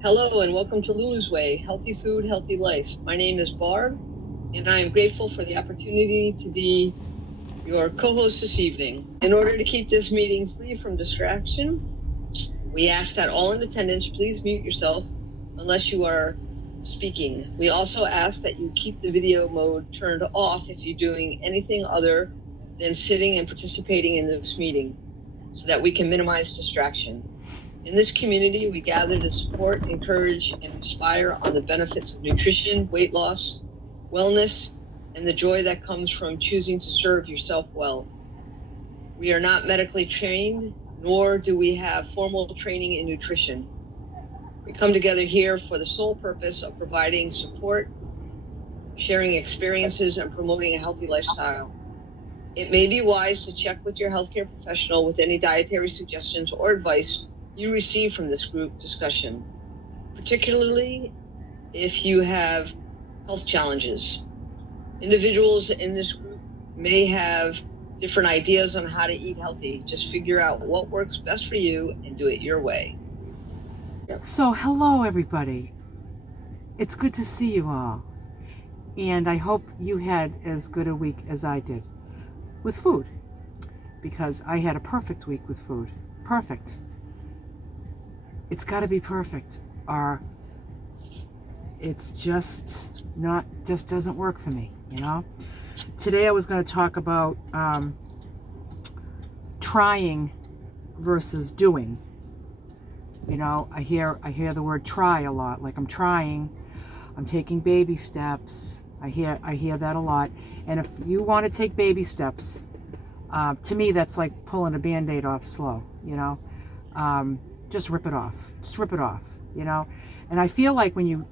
Hello and welcome to Lou's Way, Healthy Food, Healthy Life. My name is Barb, and I am grateful for the opportunity to be your co-host this evening. In order to keep this meeting free from distraction, we ask that all in attendance please mute yourself unless you are speaking. We also ask that you keep the video mode turned off if you're doing anything other than sitting and participating in this meeting so that we can minimize distraction. In this community, we gather to support, encourage, and inspire on the benefits of nutrition, weight loss, wellness, and the joy that comes from choosing to serve yourself well. We are not medically trained, nor do we have formal training in nutrition. We come together here for the sole purpose of providing support, sharing experiences, and promoting a healthy lifestyle. It may be wise to check with your healthcare professional with any dietary suggestions or advice you receive from this group discussion, particularly if you have health challenges. Individuals in this group may have different ideas on how to eat healthy. Just figure out what works best for you and do it your way. So, hello everybody. It's good to see you all. And I hope you had as good a week as I did with food, because I had a perfect week with food. Perfect. It's got to be perfect, or it's just doesn't work for me, you know? Today I was going to talk about trying versus doing. You know, I hear the word try a lot. Like, I'm trying, I'm taking baby steps. I hear that a lot. And if you want to take baby steps, to me that's like pulling a Band-Aid off slow. You know, just rip it off. Just rip it off. You know, and I feel like when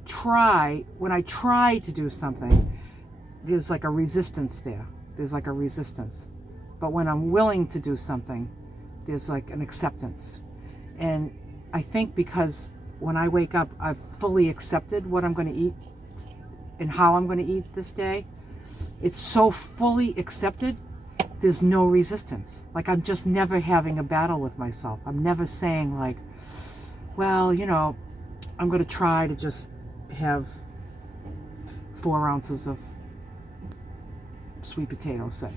I try to do something, there's like a resistance there. There's like a resistance. But when I'm willing to do something, there's like an acceptance. And I think because when I wake up, I've fully accepted what I'm going to eat and how I'm going to eat this day. It's so fully accepted, there's no resistance. Like, I'm just never having a battle with myself. I'm never saying like, well, you know, I'm going to try to just have 4 ounces of sweet potatoes, say.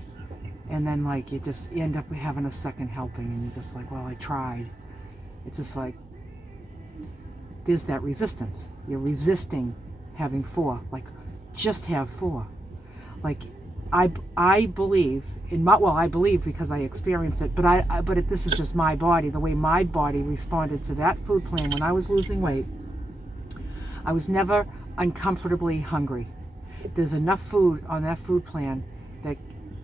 And then like you end up having a second helping and you're just like, well, I tried. It's just like, there's that resistance. You're resisting having 4. Like, just have 4. Like, I believe in my, well, I believe because I experienced it, but this is just my body, the way my body responded to that food plan when I was losing weight. I was never uncomfortably hungry. There's enough food on that food plan that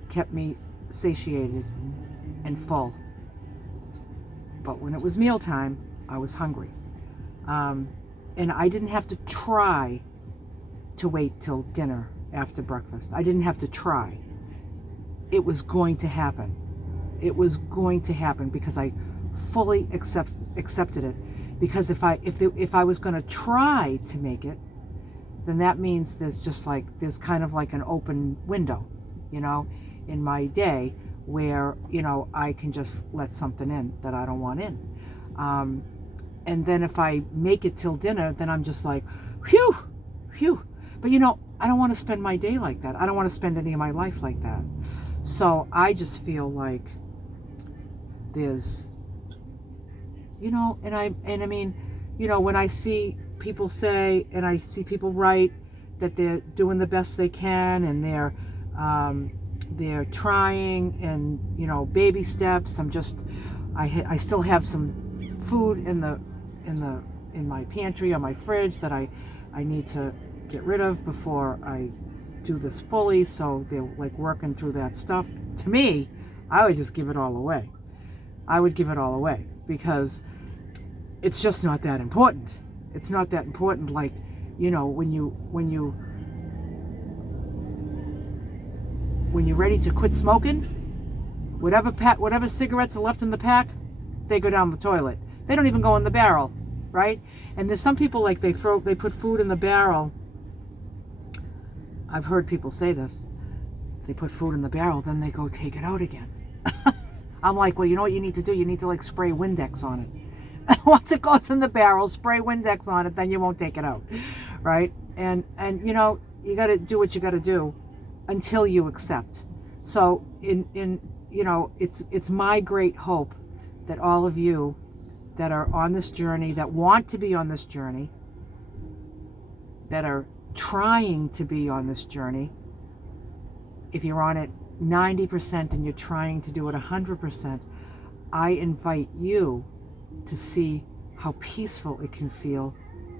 kept me satiated and full. But when it was mealtime, I was hungry. And I didn't have to try to wait till dinner after breakfast. I didn't have to try. It was going to happen. It was going to happen because I fully accepted it. Because if I was going to try to make it, then that means there's kind of like an open window, you know, in my day where, you know, I can just let something in that I don't want in. And then if I make it till dinner, then I'm just like, phew. But, you know, I don't want to spend my day like that. I don't want to spend any of my life like that. So I just feel like there's, you know, and I mean, you know, when I see people say, and I see people write that they're doing the best they can and they're trying and, you know, baby steps. I still have some food in my pantry or my fridge that I need to get rid of before I do this fully. So they're like working through that stuff. To me, I would just give it all away. I would give it all away because it's just not that important. It's not that important. Like, you know, when you're ready to quit smoking, whatever cigarettes are left in the pack, they go down the toilet. They don't even go in the barrel, right? And there's some people like they put food in the barrel. I've heard people say this. They put food in the barrel, then they go take it out again. I'm like, well, you know what you need to do? You need to like spray Windex on Once it goes in the barrel, spray Windex on it, then you won't take it out, right? And you know, you got to do what you got to do until you accept. So in you know, it's my great hope that all of you that are on this journey, that want to be on this journey, that are trying to be on this journey, if you're on it 90% and you're trying to do it 100%, I invite you to see how peaceful it can feel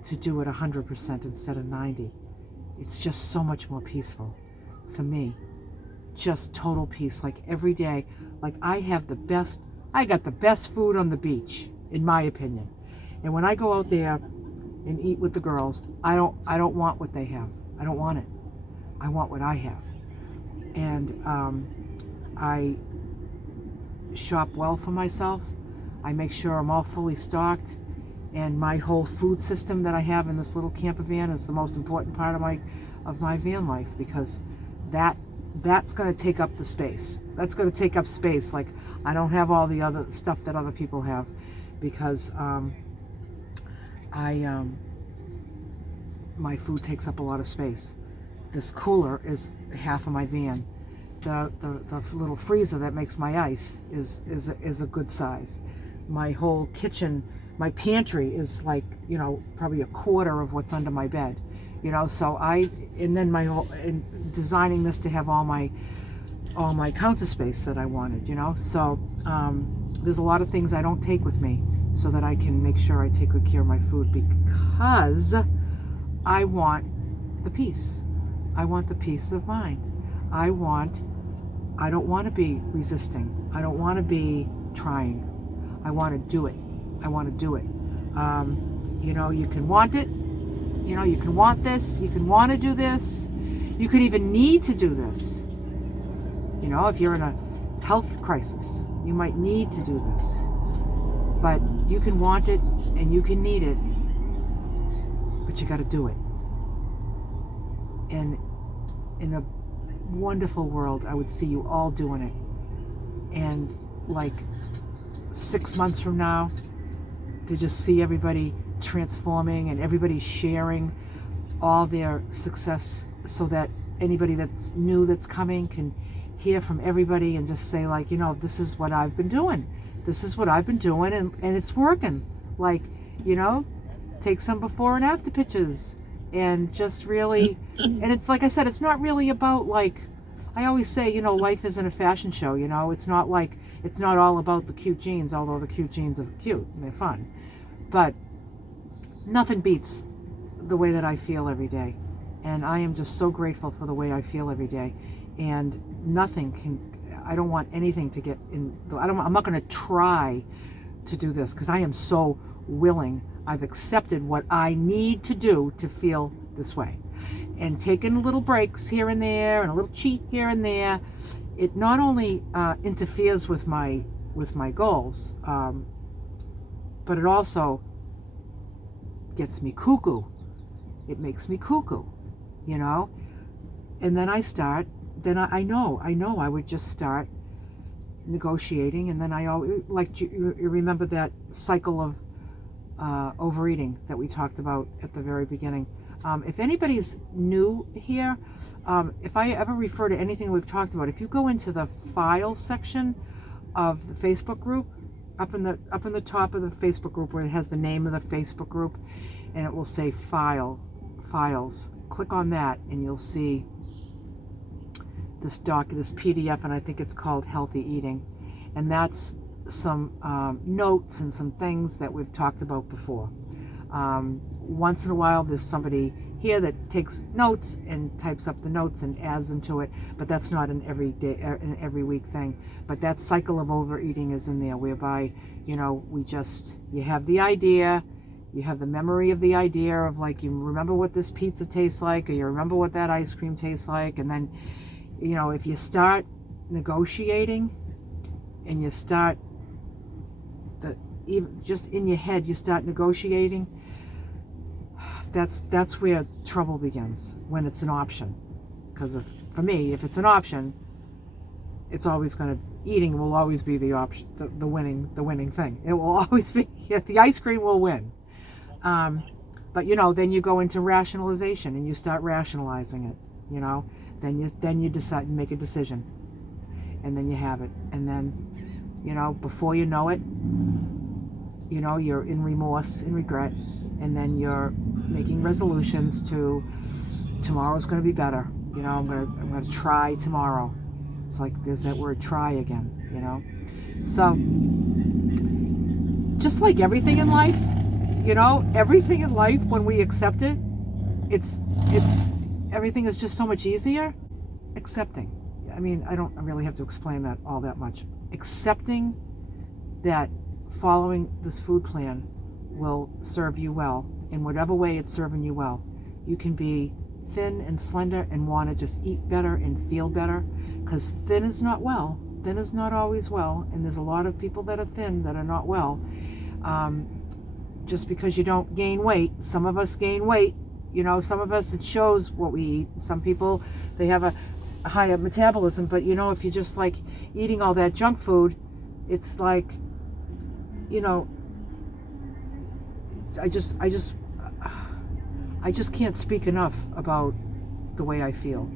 to do it 100% instead of 90. It's just so much more peaceful for me. Just total peace. Like every day, like I got the best food on the beach, in my opinion. And when I go out there and eat with the girls, I don't want what they have. I don't want it. I want what I have. And I shop well for myself. I make sure I'm all fully stocked, and my whole food system that I have in this little camper van is the most important part of my van life, because that's going to take up the space. That's going to take up space. Like I don't have all the other stuff that other people have, because my food takes up a lot of space. This cooler is half of my van. The little freezer that makes my ice is a good size. My whole kitchen, my pantry is like, you know, probably a quarter of what's under my bed, you know. So and then in designing this to have all my counter space that I wanted, you know. So there's a lot of things I don't take with me so that I can make sure I take good care of my food, because I want the peace. I want the peace of mind. I don't want to be resisting. I don't want to be trying. I want to do it. I want to do it. You know, you can want it. You know, you can want this. You can want to do this. You could even need to do this. You know, if you're in a health crisis, you might need to do this. But you can want it and you can need it. But you got to do it. And in a wonderful world, I would see you all doing it. And like 6 months from now, to just see everybody transforming and everybody sharing all their success, so that anybody that's new that's coming can hear from everybody and just say, like, you know, this is what I've been doing. This is what I've been doing, and it's working. Like, you know, take some before and after pictures, and just really, and it's like I said, it's not really about, like, I always say, you know, life isn't a fashion show, you know. It's not like, it's not all about the cute jeans, although the cute jeans are cute and they're fun. But nothing beats the way that I feel every day. And I am just so grateful for the way I feel every day. And nothing can, I don't want anything to get in, I'm not going to try to do this, because I am so willing. I've accepted what I need to do to feel this way. And taking little breaks here and there and a little cheat here and there, it not only interferes with my goals, but it also gets me cuckoo. It makes me cuckoo, you know. And then I know I would just start negotiating, and then I always, like, you remember that cycle of overeating that we talked about at the very beginning. If anybody's new here, if I ever refer to anything we've talked about, if you go into the file section of the Facebook group, up in the top of the Facebook group, where it has the name of the Facebook group, and it will say files. Click on that, and you'll see this PDF, and I think it's called Healthy Eating, and that's some notes and some things that we've talked about before. Once in a while, there's somebody here that takes notes and types up the notes and adds them to it, but that's not an every week thing. But that cycle of overeating is in there, whereby, you know, you have the idea, you have the memory of the idea of, like, you remember what this pizza tastes like, or you remember what that ice cream tastes like, and then, you know, if you start negotiating and you start even just in your head, you start negotiating, that's where trouble begins, when it's an option. Because for me, if it's an option, it's always going to, eating will always be the option, the winning thing. It will always be, the ice cream will win. But then you go into rationalization and you start rationalizing it. Then you decide, make a decision, and then you have it, and then before you know it, you're in remorse and regret, and then you're making resolutions to tomorrow's going to be better. I'm going to try tomorrow. It's like there's that word try again. So just like everything in life, everything in life, when we accept it, it's everything is just so much easier. Accepting. I mean, I don't really have to explain that all that much. Accepting that following this food plan will serve you well in whatever way it's serving you well. You can be thin and slender and want to just eat better and feel better, because thin is not well. Thin is not always well, and there's a lot of people that are thin that are not well. Just because you don't gain weight, some of us gain weight. Some of us, it shows what we eat. Some people, they have a higher metabolism, but if you're just like eating all that junk food, it's like, I just can't speak enough about the way I feel.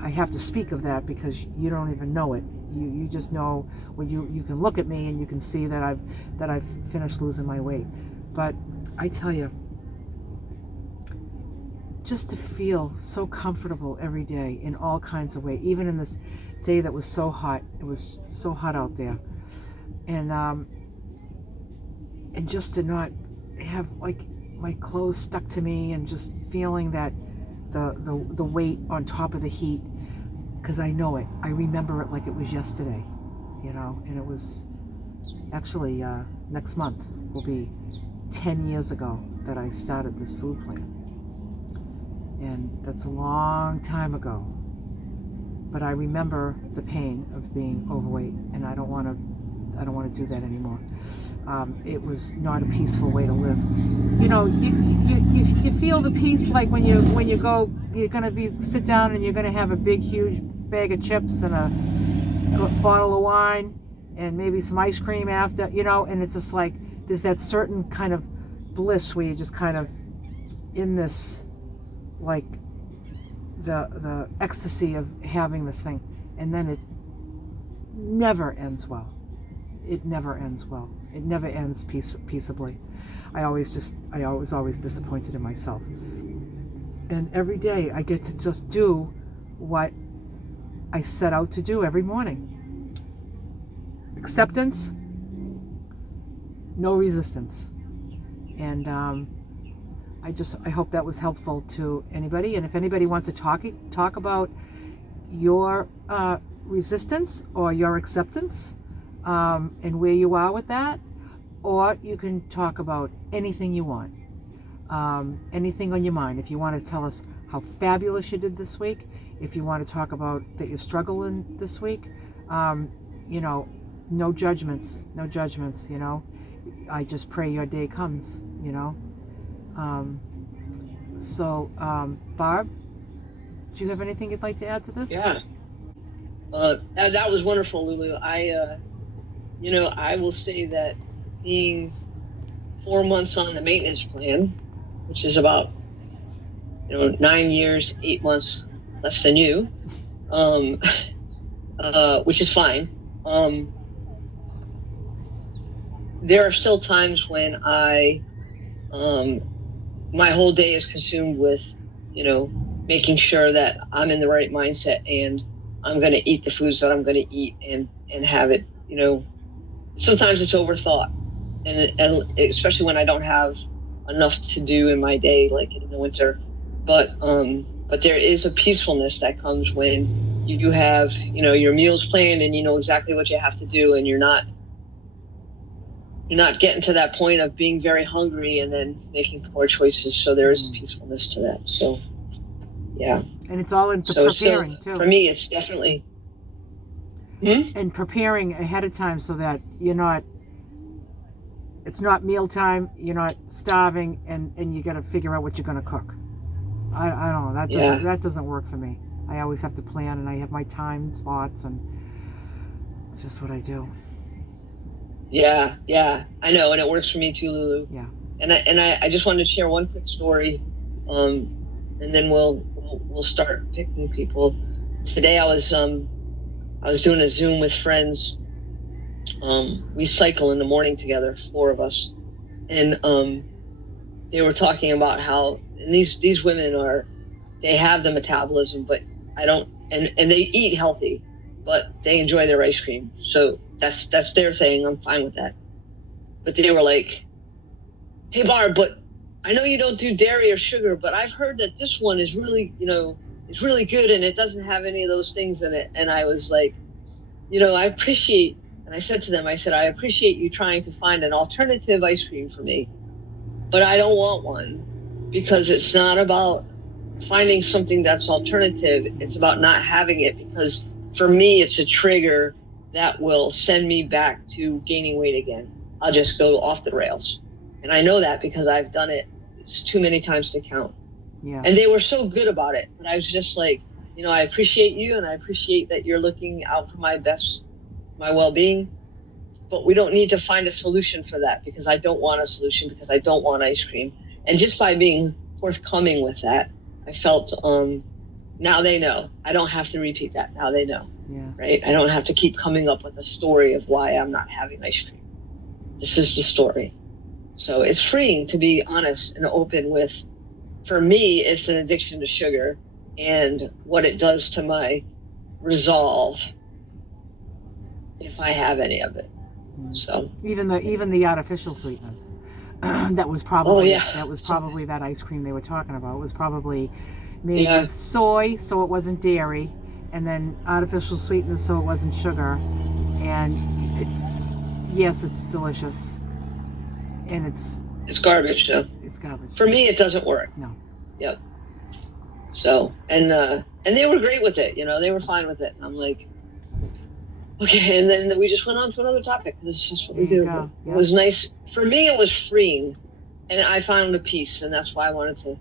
I have to speak of that because you don't even know it. You just know when you can look at me and you can see that I've finished losing my weight. But I tell you, just to feel so comfortable every day in all kinds of ways, even in this day that was so hot. It was so hot out there, and just to not have like my clothes stuck to me, and just feeling that the weight on top of the heat, because I know it. I remember it like it was yesterday, and it was actually next month will be 10 years ago that I started this food plan. And that's a long time ago. But I remember the pain of being overweight, and I don't want to do that anymore. It was not a peaceful way to live. You feel the peace like when you go, you're gonna sit down and you're gonna have a big huge bag of chips and a bottle of wine and maybe some ice cream after, and it's just like there's that certain kind of bliss where you're just kind of in this, like the ecstasy of having this thing, and then it never ends well. It never ends well. It never ends peaceably. I was always disappointed in myself. And every day I get to just do what I set out to do every morning. Acceptance, no resistance. And I hope that was helpful to anybody. And if anybody wants to talk about your resistance or your acceptance, and where you are with that, or you can talk about anything you want, anything on your mind. If you want to tell us how fabulous you did this week, if you want to talk about that you're struggling this week, no judgments, I just pray your day comes, Barb, do you have anything you'd like to add to this? Yeah. That was wonderful, Lulu. I will say that being 4 months on the maintenance plan, which is about 9 years, 8 months less than you, which is fine. There are still times when my whole day is consumed with, making sure that I'm in the right mindset and I'm going to eat the foods that I'm going to eat and have it, sometimes it's overthought, and especially when I don't have enough to do in my day, like in the winter. But there is a peacefulness that comes when you do have, your meals planned and you know exactly what you have to do, and you're not getting to that point of being very hungry and then making poor choices. So there is a peacefulness to that. So, yeah. And it's all into preparing too. For me, it's definitely. And preparing ahead of time so that it's not mealtime, you're not starving, and you got to figure out what you're going to cook. I don't know, that doesn't work for me. I always have to plan, and I have my time slots, and it's just what I do. Yeah, I know, and it works for me too, Lulu. Yeah. And I just wanted to share one quick story, and then we'll start picking people. Today I was doing a Zoom with friends. We cycle in the morning together, 4 of us, and they were talking about how, and these women they have the metabolism, but I don't, and they eat healthy, but they enjoy their ice cream, so that's their thing. I'm fine with that. But they were like, "Hey, Barb, but I know you don't do dairy or sugar, but I've heard that this one is really, it's really good, and it doesn't have any of those things in it." And I was like, I appreciate, and I said to them, I said, I appreciate you trying to find an alternative ice cream for me, but I don't want one, because it's not about finding something that's alternative. It's about not having it, because for me, it's a trigger that will send me back to gaining weight again. I'll just go off the rails. And I know that because I've done it. It's too many times to count. Yeah. And they were so good about it. But I was just like, I appreciate you, and I appreciate that you're looking out for my well-being. But we don't need to find a solution for that, because I don't want a solution, because I don't want ice cream. And just by being forthcoming with that, I felt, now they know. I don't have to repeat that. Now they know. Yeah. Right? I don't have to keep coming up with a story of why I'm not having ice cream. This is the story. So it's freeing to be honest and open with, for me, it's an addiction to sugar and what it does to my resolve if I have any of it. So even the artificial sweetness that was probably that ice cream they were talking about. It was probably made with soy, so it wasn't dairy, and then artificial sweetness, so it wasn't sugar. And yes, it's delicious, and it's garbage though. It's garbage. For me, it doesn't work. No. Yep. So and they were great with it. They were fine with it. And I'm like, okay. And then we just went on to another topic. This is just what we do. Yeah. It was nice for me. It was freeing, and I found a peace, and that's why I wanted to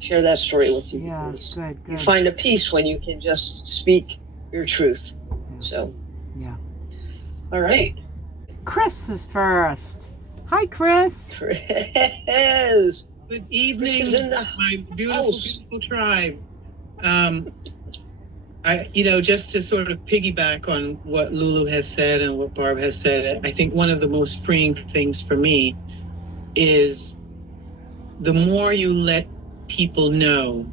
share that story with you. Yeah, good. You find a peace when you can just speak your truth. Yeah. So. Yeah. All right. Chris is first. Hi, Chris. Chris. Good evening, my beautiful tribe. Just to sort of piggyback on what Lulu has said and what Barb has said, I think one of the most freeing things for me is the more you let people know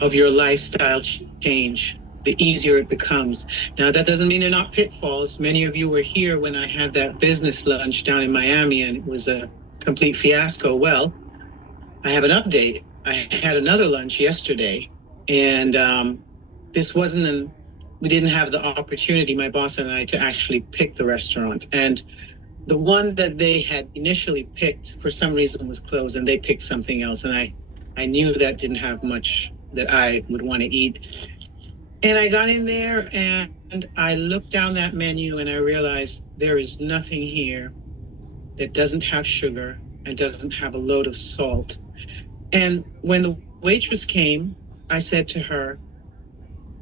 of your lifestyle change, the easier it becomes. Now, that doesn't mean they're not pitfalls. Many of you were here when I had that business lunch down in Miami, and it was a complete fiasco. Well, I have an update. I had another lunch yesterday, and we didn't have the opportunity, my boss and I, to actually pick the restaurant. And the one that they had initially picked, for some reason, was closed, and they picked something else. And I knew that didn't have much that I would want to eat. And I got in there and I looked down that menu and I realized there is nothing here that doesn't have sugar and doesn't have a load of salt. And when the waitress came, I said to her,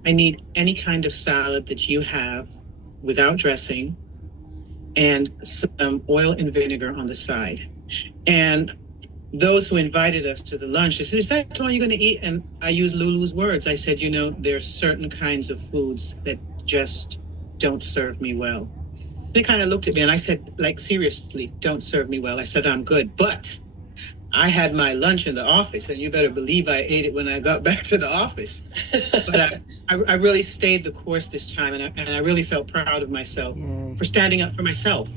I need any kind of salad that you have without dressing and some oil and vinegar on the side. And those who invited us to the lunch, they said, is that all you're going to eat? And I used Lulu's words. I said, there are certain kinds of foods that just don't serve me well. They kind of looked at me and I said, like, seriously, don't serve me well. I said, I'm good. But I had my lunch in the office, and you better believe I ate it when I got back to the office. But I really stayed the course this time, and I really felt proud of myself for standing up for myself.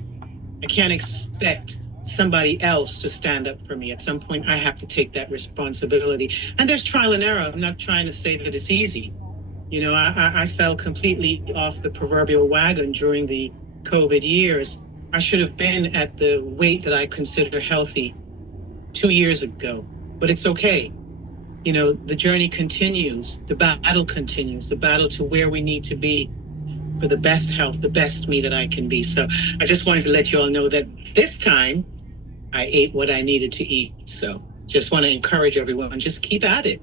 I can't expect somebody else to stand up for me. At some point, I have to take that responsibility. And there's trial and error. I'm not trying to say that it's easy. I fell completely off the proverbial wagon during the COVID years. I should have been at the weight that I consider healthy 2 years ago, but it's okay. The journey continues, the battle continues, the battle to where we need to be for the best health, the best me that I can be. So I just wanted to let you all know that this time I ate what I needed to eat. So just want to encourage everyone, just keep at it.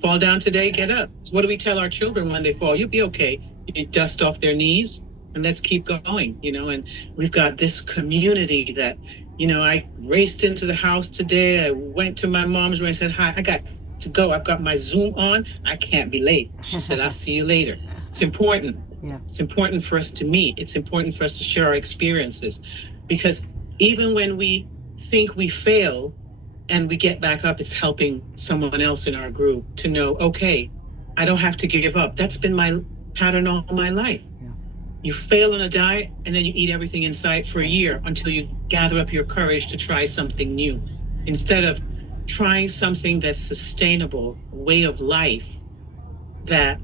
Fall down today, get up. So what do we tell our children when they fall? You'll be okay. You dust off their knees and let's keep going, and we've got this community that, I raced into the house today. I went to my mom's room and said, hi, I got to go. I've got my Zoom on. I can't be late. She said, I'll see you later. It's important. Yeah. It's important for us to meet. It's important for us to share our experiences, because even when we think we fail and we get back up, it's helping someone else in our group to know, okay, I don't have to give up. That's been my pattern all my life. Yeah. You fail on a diet and then you eat everything in sight for a year until you gather up your courage to try something new. Instead of trying something that's sustainable, a way of life that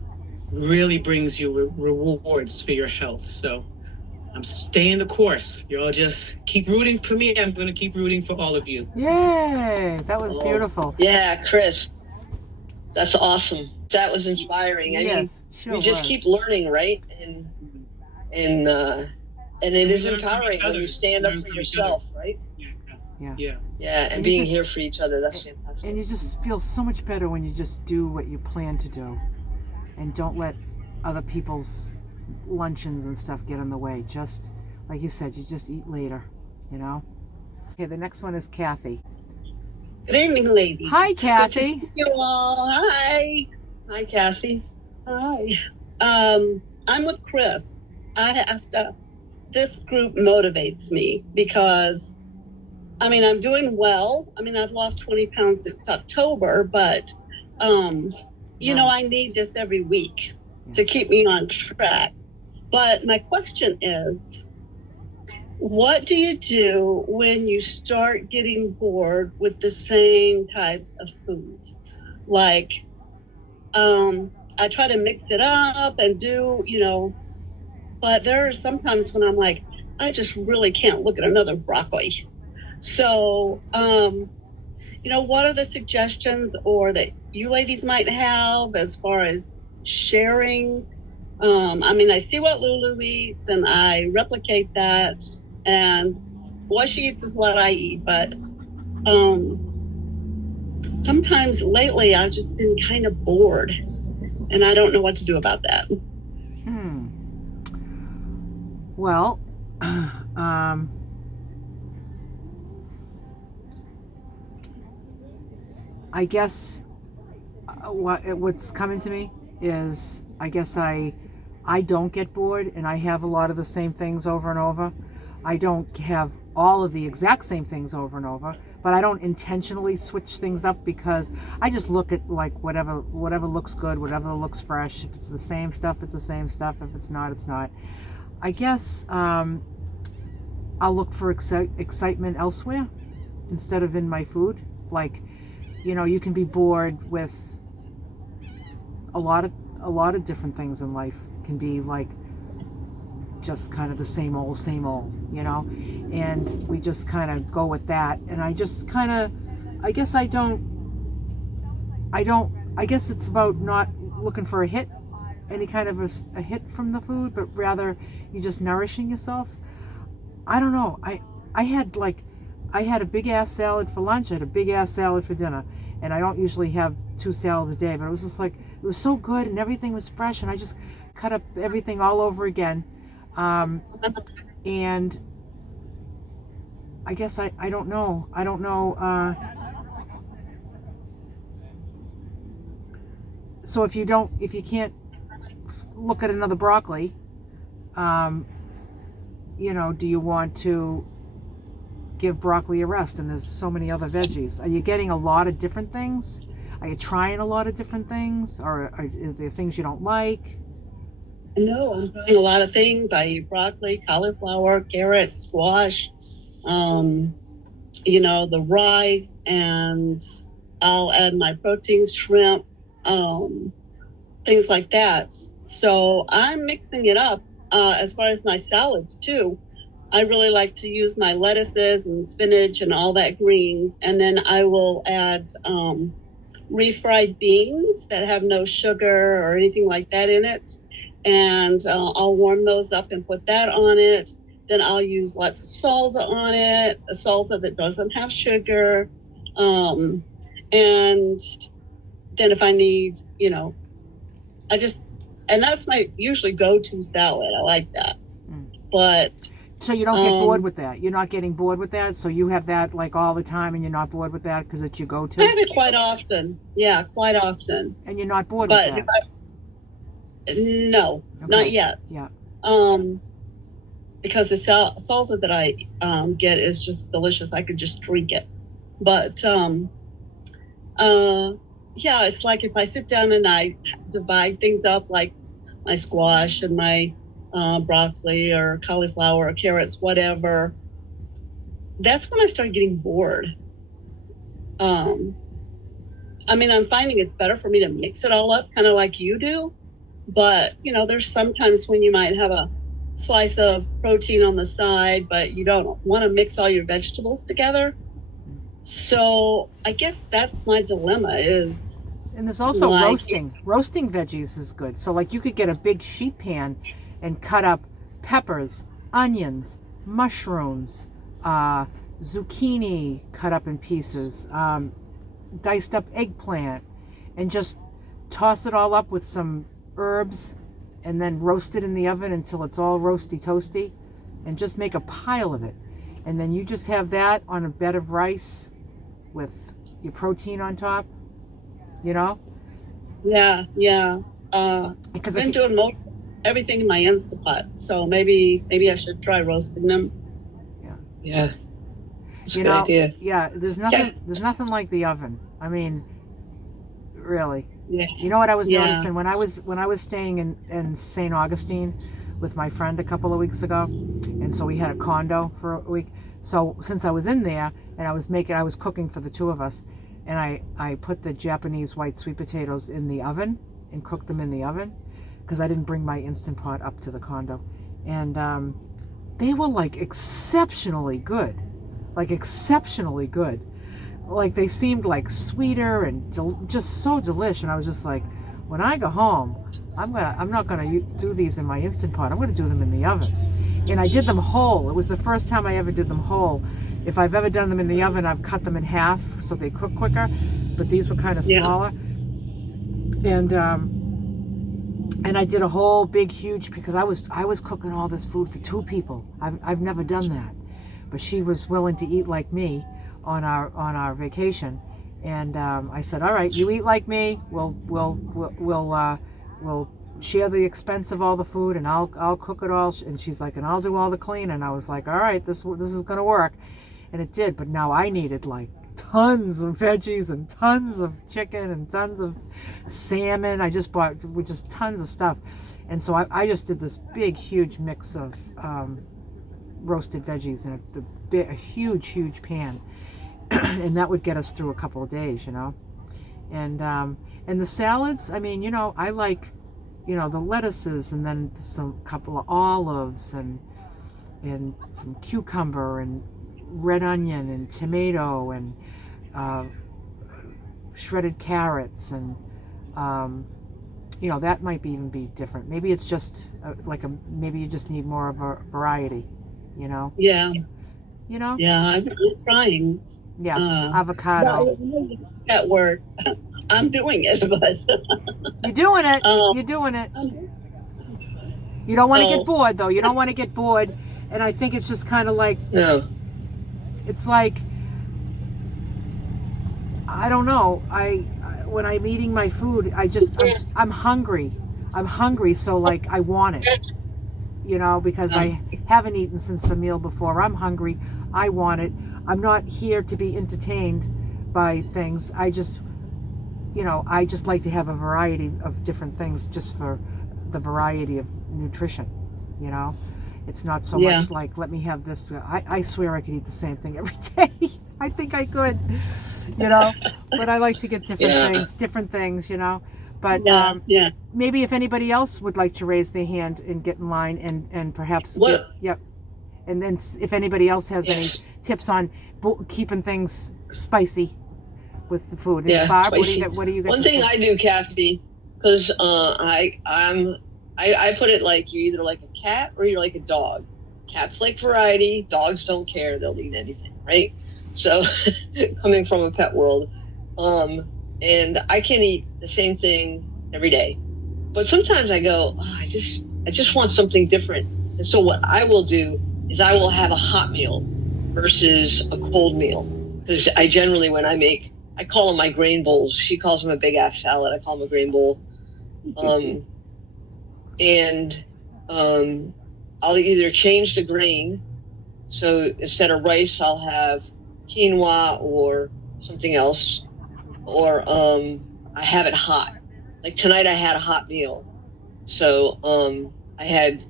really brings you rewards for your health. So I'm staying the course. You all just keep rooting for me. I'm going to keep rooting for all of you. Yay! That was beautiful. Yeah, Chris, that's awesome. That was inspiring. I mean, sure we just keep learning, right? And it is empowering when you stand up for yourself, right? Yeah. Yeah, and being here for each other. That's fantastic. And you just feel so much better when you just do what you plan to do, and don't let other people's luncheons and stuff get in the way. Just like you said, you just eat later, Okay, the next one is Kathy. Good evening, ladies. Hi, Kathy. Good to see you all. Hi. Hi, Kathy. Hi. I'm with Chris. This group motivates me because, I'm doing well. I've lost 20 pounds since October, but, I need this every week to keep me on track. But my question is, what do you do when you start getting bored with the same types of food? Like, I try to mix it up and do, but there are sometimes when I'm like, I just really can't look at another broccoli. So, what are the suggestions or that you ladies might have as far as sharing? I see what Lulu eats and I replicate that, and what she eats is what I eat. But sometimes lately I've just been kind of bored and I don't know what to do about that. Well, I guess what's coming to me is, I guess I don't get bored, and I have a lot of the same things over and over. I don't have all of the exact same things over and over, but I don't intentionally switch things up, because I just look at like whatever looks good, whatever looks fresh. If it's the same stuff, it's the same stuff. If it's not, it's not. I guess I'll look for excitement elsewhere instead of in my food. Like, you can be bored with a lot of different things in life. Can be like just kind of the same old, and we just kind of go with that. And I just kind of, I guess it's about not looking for any kind of a hit from the food, but rather you just nourishing yourself. I don't know. I had a big ass salad for lunch. I had a big ass salad for dinner, and I don't usually have 2 salads a day, but it was just like, it was so good and everything was fresh, and I just cut up everything all over again. And I guess I don't know. So if you can't look at another broccoli, do you want to give broccoli a rest? And there's so many other veggies. Are you getting a lot of different things? Are you trying a lot of different things? Or are there things you don't like? No, I'm trying a lot of things. I eat broccoli, cauliflower, carrots, squash, the rice, and I'll add my proteins, shrimp, things like that. So I'm mixing it up. As far as my salads too, I really like to use my lettuces and spinach and all that greens, and then I will add refried beans that have no sugar or anything like that in it, and I'll warm those up and put that on it. Then I'll use lots of salsa on it, a salsa that doesn't have sugar, and then if I need, and that's my usually go-to salad. I like that. But so you don't get bored with that. You're not getting bored with that. So you have that like all the time, and you're not bored with that because it's your go-to. I have it quite often. Yeah, quite often. And you're not bored But with that. No, Okay. not yet. Yeah. Because the salsa that I get is just delicious. I could just drink it. But yeah, it's like if I sit down and I divide things up, like my squash and my broccoli or cauliflower or carrots, whatever, that's when I start getting bored. I mean, I'm finding it's better for me to mix it all up, kind of like you do. But, there's sometimes when you might have a slice of protein on the side, but you don't want to mix all your vegetables together. So I guess that's my dilemma is. And there's also roasting. Roasting veggies is good. So like you could get a big sheet pan and cut up peppers, onions, mushrooms, zucchini cut up in pieces, diced up eggplant, and just toss it all up with some herbs and then roast it in the oven until it's all roasty toasty, and just make a pile of it. And then you just have that on a bed of rice with your protein on top, Yeah. Because I've been doing everything in my Instapot, so maybe I should try roasting them. Yeah. That's a good idea. Yeah, there's nothing like the oven. I mean, really. Yeah. You know what I was noticing when I was staying in St. Augustine with my friend a couple of weeks ago, and so we had a condo for a week. So since I was in there and I was cooking for the two of us, and I put the Japanese white sweet potatoes in the oven and cooked them in the oven because I didn't bring my Instant Pot up to the condo, and they were like exceptionally good. Like they seemed like sweeter and just so delish. And I was just like, when I go home, I'm not gonna do these in my Instant Pot. I'm gonna do them in the oven. And I did them whole. It was the first time I ever did them whole. If I've ever done them in the oven, I've cut them in half so they cook quicker. But these were kind of smaller. And I did a whole big huge, because I was cooking all this food for two people. I've never done that, but she was willing to eat like me on our vacation, and I said, all right, you eat like me. We'll share the expense of all the food, and I'll cook it all. And she's like, and I'll do all the clean. And I was like, all right, this is gonna work, and it did. But now I needed like tons of veggies and tons of chicken and tons of salmon. I just bought just tons of stuff, and so I just did this big huge mix of roasted veggies in a huge pan. And that would get us through a couple of days, and the salads, I mean, I like, the lettuces, and then some couple of olives and some cucumber and red onion and tomato and shredded carrots, and that might even be different. Maybe it's just maybe you just need more of a variety, Yeah, I'm trying. Yeah, avocado. That word. I'm doing it, but you're doing it. You're doing it. You don't want to get bored, though. You don't want to get bored, and I think it's just kind of like, no. It's like, I don't know. When I'm eating my food, I'm hungry. I'm hungry, so like I want it. Because I haven't eaten since the meal before. I'm hungry. I want it. I'm not here to be entertained by things. I just like to have a variety of different things just for the variety of nutrition, It's not so much like, let me have this. I swear I could eat the same thing every day. I think I could, but I like to get different things, But maybe if anybody else would like to raise their hand and get in line and perhaps and then if anybody else has any tips on keeping things spicy with the food. Yeah, Barb, spicy. what do you got? One thing I do, Kathy, because I put it like you're either like a cat or you're like a dog. Cats like variety. Dogs don't care. They'll eat anything, right? So coming from a pet world, and I can't eat the same thing every day. But sometimes I go, oh, I just want something different. And so what I will do is I will have a hot meal versus a cold meal. Because I generally, when I call them my grain bowls. She calls them a big ass salad. I call them a grain bowl. I'll either change the grain. So instead of rice, I'll have quinoa or something else. Or I have it hot. Like tonight I had a hot meal. So I had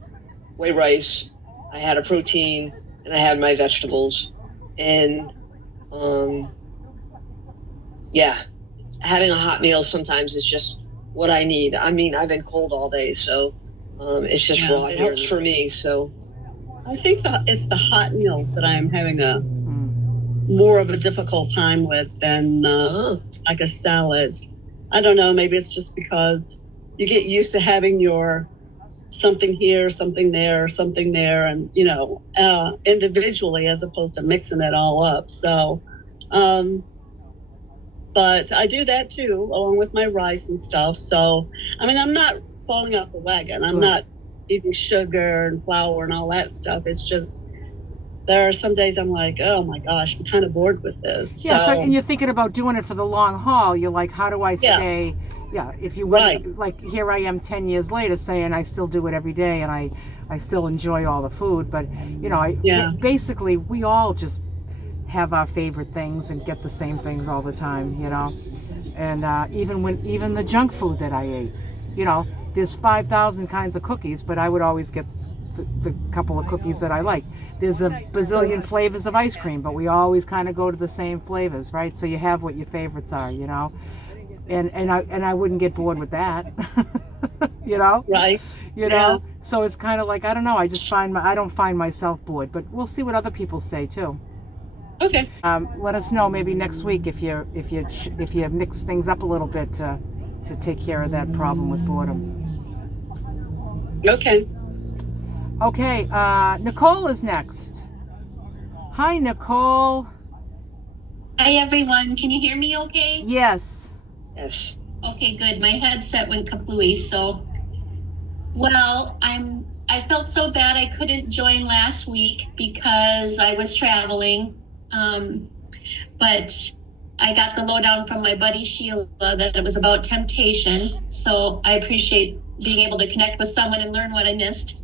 white rice, I had a protein, and I had my vegetables. And yeah, having a hot meal sometimes is just what I need. I mean, I've been cold all day, so it's just raw. It helps for me. So I think it's the hot meals that I'm having a more of a difficult time with than like a salad. I don't know. Maybe it's just because you get used to having your something here, something there, and individually as opposed to mixing it all up. So, but I do that too, along with my rice and stuff. So, I mean, I'm not falling off the wagon. I'm not eating sugar and flour and all that stuff. It's just there are some days I'm like, oh my gosh, I'm kind of bored with this. Yeah, so and you're thinking about doing it for the long haul. You're like, how do I stay? Yeah, if you like, here I am 10 years later saying I still do it every day and I still enjoy all the food. But, basically we all just have our favorite things and get the same things all the time, And even the junk food that I ate, there's 5,000 kinds of cookies, but I would always get the couple of cookies that I like. There's a bazillion flavors of ice cream, but we always kind of go to the same flavors, right? So you have what your favorites are, and I wouldn't get bored with that, Right. So it's kind of like, I don't know, I don't find myself bored, but we'll see what other people say too. Okay. Let us know maybe next week if you mix things up a little bit to take care of that problem with boredom. Okay. Okay, Nicole is next. Hi, Nicole. Hi, everyone. Can you hear me okay? Yes. Yes. Okay, good. My headset went kaplooey, so. Well, I felt so bad I couldn't join last week because I was traveling. But I got the lowdown from my buddy Sheila that it was about temptation. So I appreciate being able to connect with someone and learn what I missed.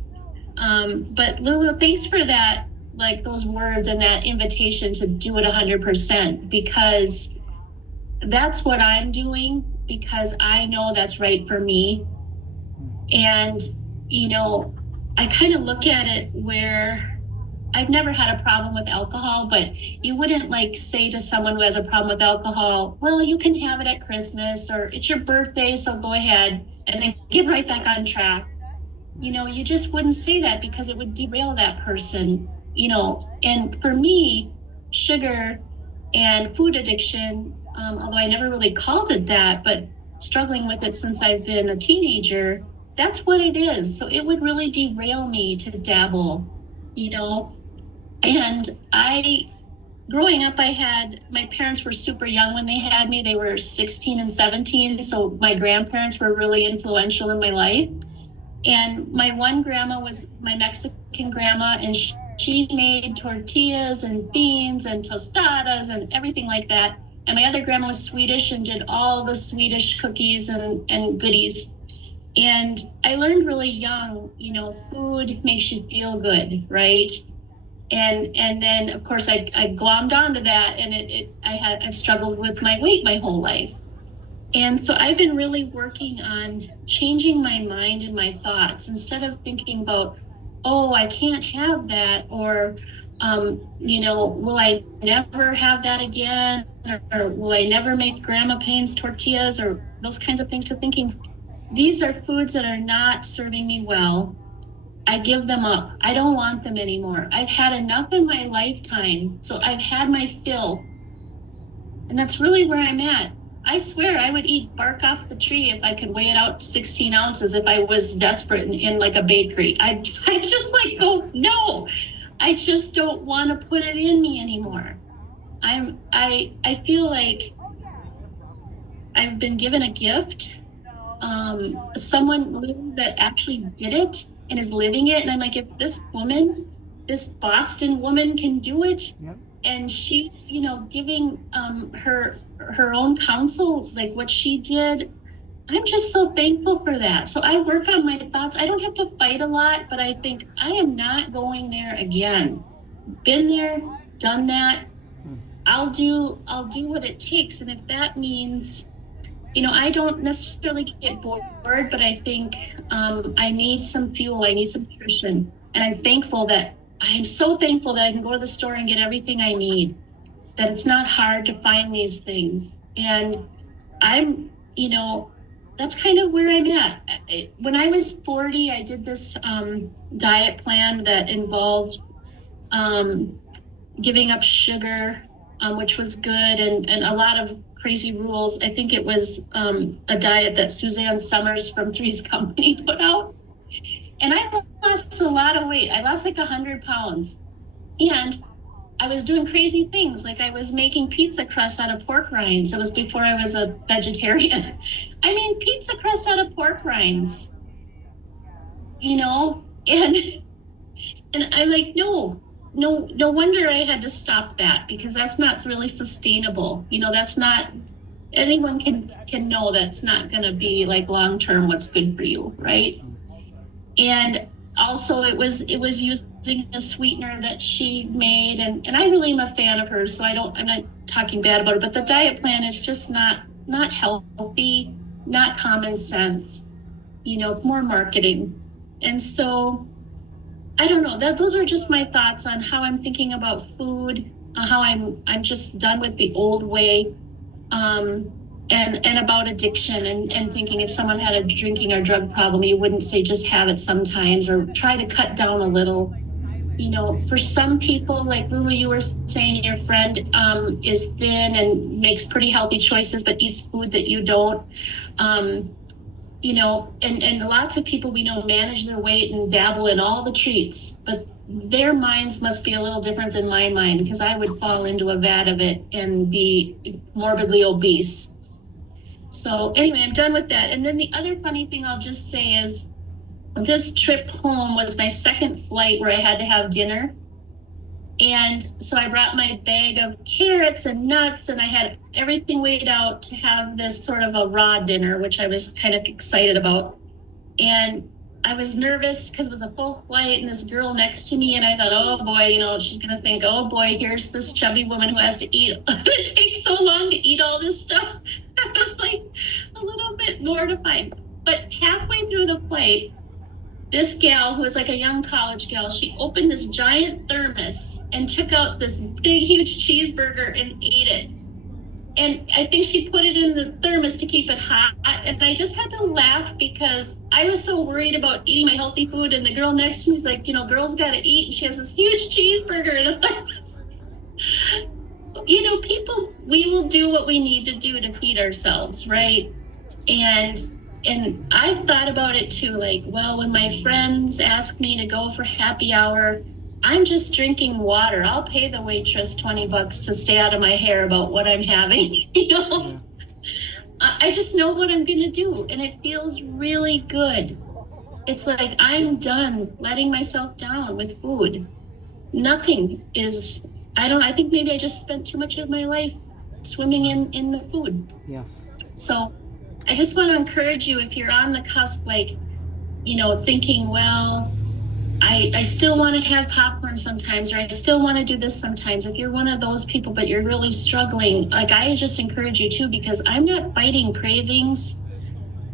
But Lulu, thanks for that, like those words and that invitation to do it 100%, because that's what I'm doing, because I know that's right for me. And, I kind of look at it where I've never had a problem with alcohol, but you wouldn't say to someone who has a problem with alcohol, well, you can have it at Christmas or it's your birthday, so go ahead, and then get right back on track. You just wouldn't say that because it would derail that person, and for me, sugar and food addiction, although I never really called it that, but struggling with it since I've been a teenager, that's what it is. So it would really derail me to dabble, and growing up, my parents were super young when they had me. They were 16 and 17. So my grandparents were really influential in my life. And my one grandma was my Mexican grandma, and she made tortillas and beans and tostadas and everything like that. And my other grandma was Swedish and did all the Swedish cookies and goodies. And I learned really young, food makes you feel good, right? And then of course I glommed onto that, and I've struggled with my weight my whole life. And so I've been really working on changing my mind and my thoughts. Instead of thinking about, oh, I can't have that, or, will I never have that again? Or will I never make Grandma Payne's tortillas, or those kinds of things, to thinking, these are foods that are not serving me well. I give them up. I don't want them anymore. I've had enough in my lifetime. So I've had my fill. And that's really where I'm at. I swear I would eat bark off the tree if I could weigh it out 16 ounces if I was desperate in like a bakery. I just go, no, I just don't want to put it in me anymore. I feel like I've been given a gift. Someone that actually did it and is living it. And I'm like, if this woman, this Boston woman can do it, Yep. and she's, giving her own counsel, like what she did, I'm just so thankful for that. So I work on my thoughts. I don't have to fight a lot, but I think I am not going there again. Been there, done that. I'll do what it takes. And if that means, I don't necessarily get bored, but I think I need some fuel. I need some nutrition. And I'm so thankful that I can go to the store and get everything I need, that it's not hard to find these things. And I'm, that's kind of where I'm at. When I was 40, I did this diet plan that involved giving up sugar, which was good, and a lot of crazy rules. I think it was a diet that Suzanne Summers from Three's Company put out. And I lost a lot of weight. I lost like 100 pounds. And I was doing crazy things. Like I was making pizza crust out of pork rinds. It was before I was a vegetarian. I mean, pizza crust out of pork rinds, and I'm like, no wonder I had to stop that, because that's not really sustainable. That's not, anyone can know that's not going to be like long-term what's good for you, right? And also it was using a sweetener that she made, and I really am a fan of hers, so I'm not talking bad about it, but the diet plan is just not healthy, not common sense, more marketing. And so I don't know, those are just my thoughts on how I'm thinking about food, how I'm just done with the old way, and about addiction, and thinking if someone had a drinking or drug problem, you wouldn't say just have it sometimes, or try to cut down a little. For some people, like Lulu, you were saying your friend is thin and makes pretty healthy choices, but eats food that you don't. And lots of people we know manage their weight and dabble in all the treats, but their minds must be a little different than my mind, because I would fall into a vat of it and be morbidly obese. So anyway, I'm done with that. And then the other funny thing I'll just say is, this trip home was my second flight where I had to have dinner. And so I brought my bag of carrots and nuts, and I had everything weighed out to have this sort of a raw dinner, which I was kind of excited about. And I was nervous because it was a full flight, and this girl next to me, and I thought, oh boy, she's going to think, oh boy, here's this chubby woman who has to eat. It takes so long to eat all this stuff. I was like a little bit mortified. But halfway through the flight, this gal, who was like a young college gal, she opened this giant thermos and took out this big, huge cheeseburger and ate it. And I think she put it in the thermos to keep it hot. And I just had to laugh, because I was so worried about eating my healthy food. And the girl next to me is like, girls got to eat. And she has this huge cheeseburger in a thermos. People, we will do what we need to do to feed ourselves, right? And I've thought about it too, like, well, when my friends ask me to go for happy hour, I'm just drinking water. I'll pay the waitress $20 to stay out of my hair about what I'm having. Yeah. I just know what I'm going to do, and it feels really good. It's like I'm done letting myself down with food. Nothing is, I think maybe I just spent too much of my life swimming in the food. Yes. So I just want to encourage you, if you're on the cusp, like, thinking, well, I still want to have popcorn sometimes, or I still want to do this sometimes. If you're one of those people, but you're really struggling, like, I just encourage you too, because I'm not fighting cravings.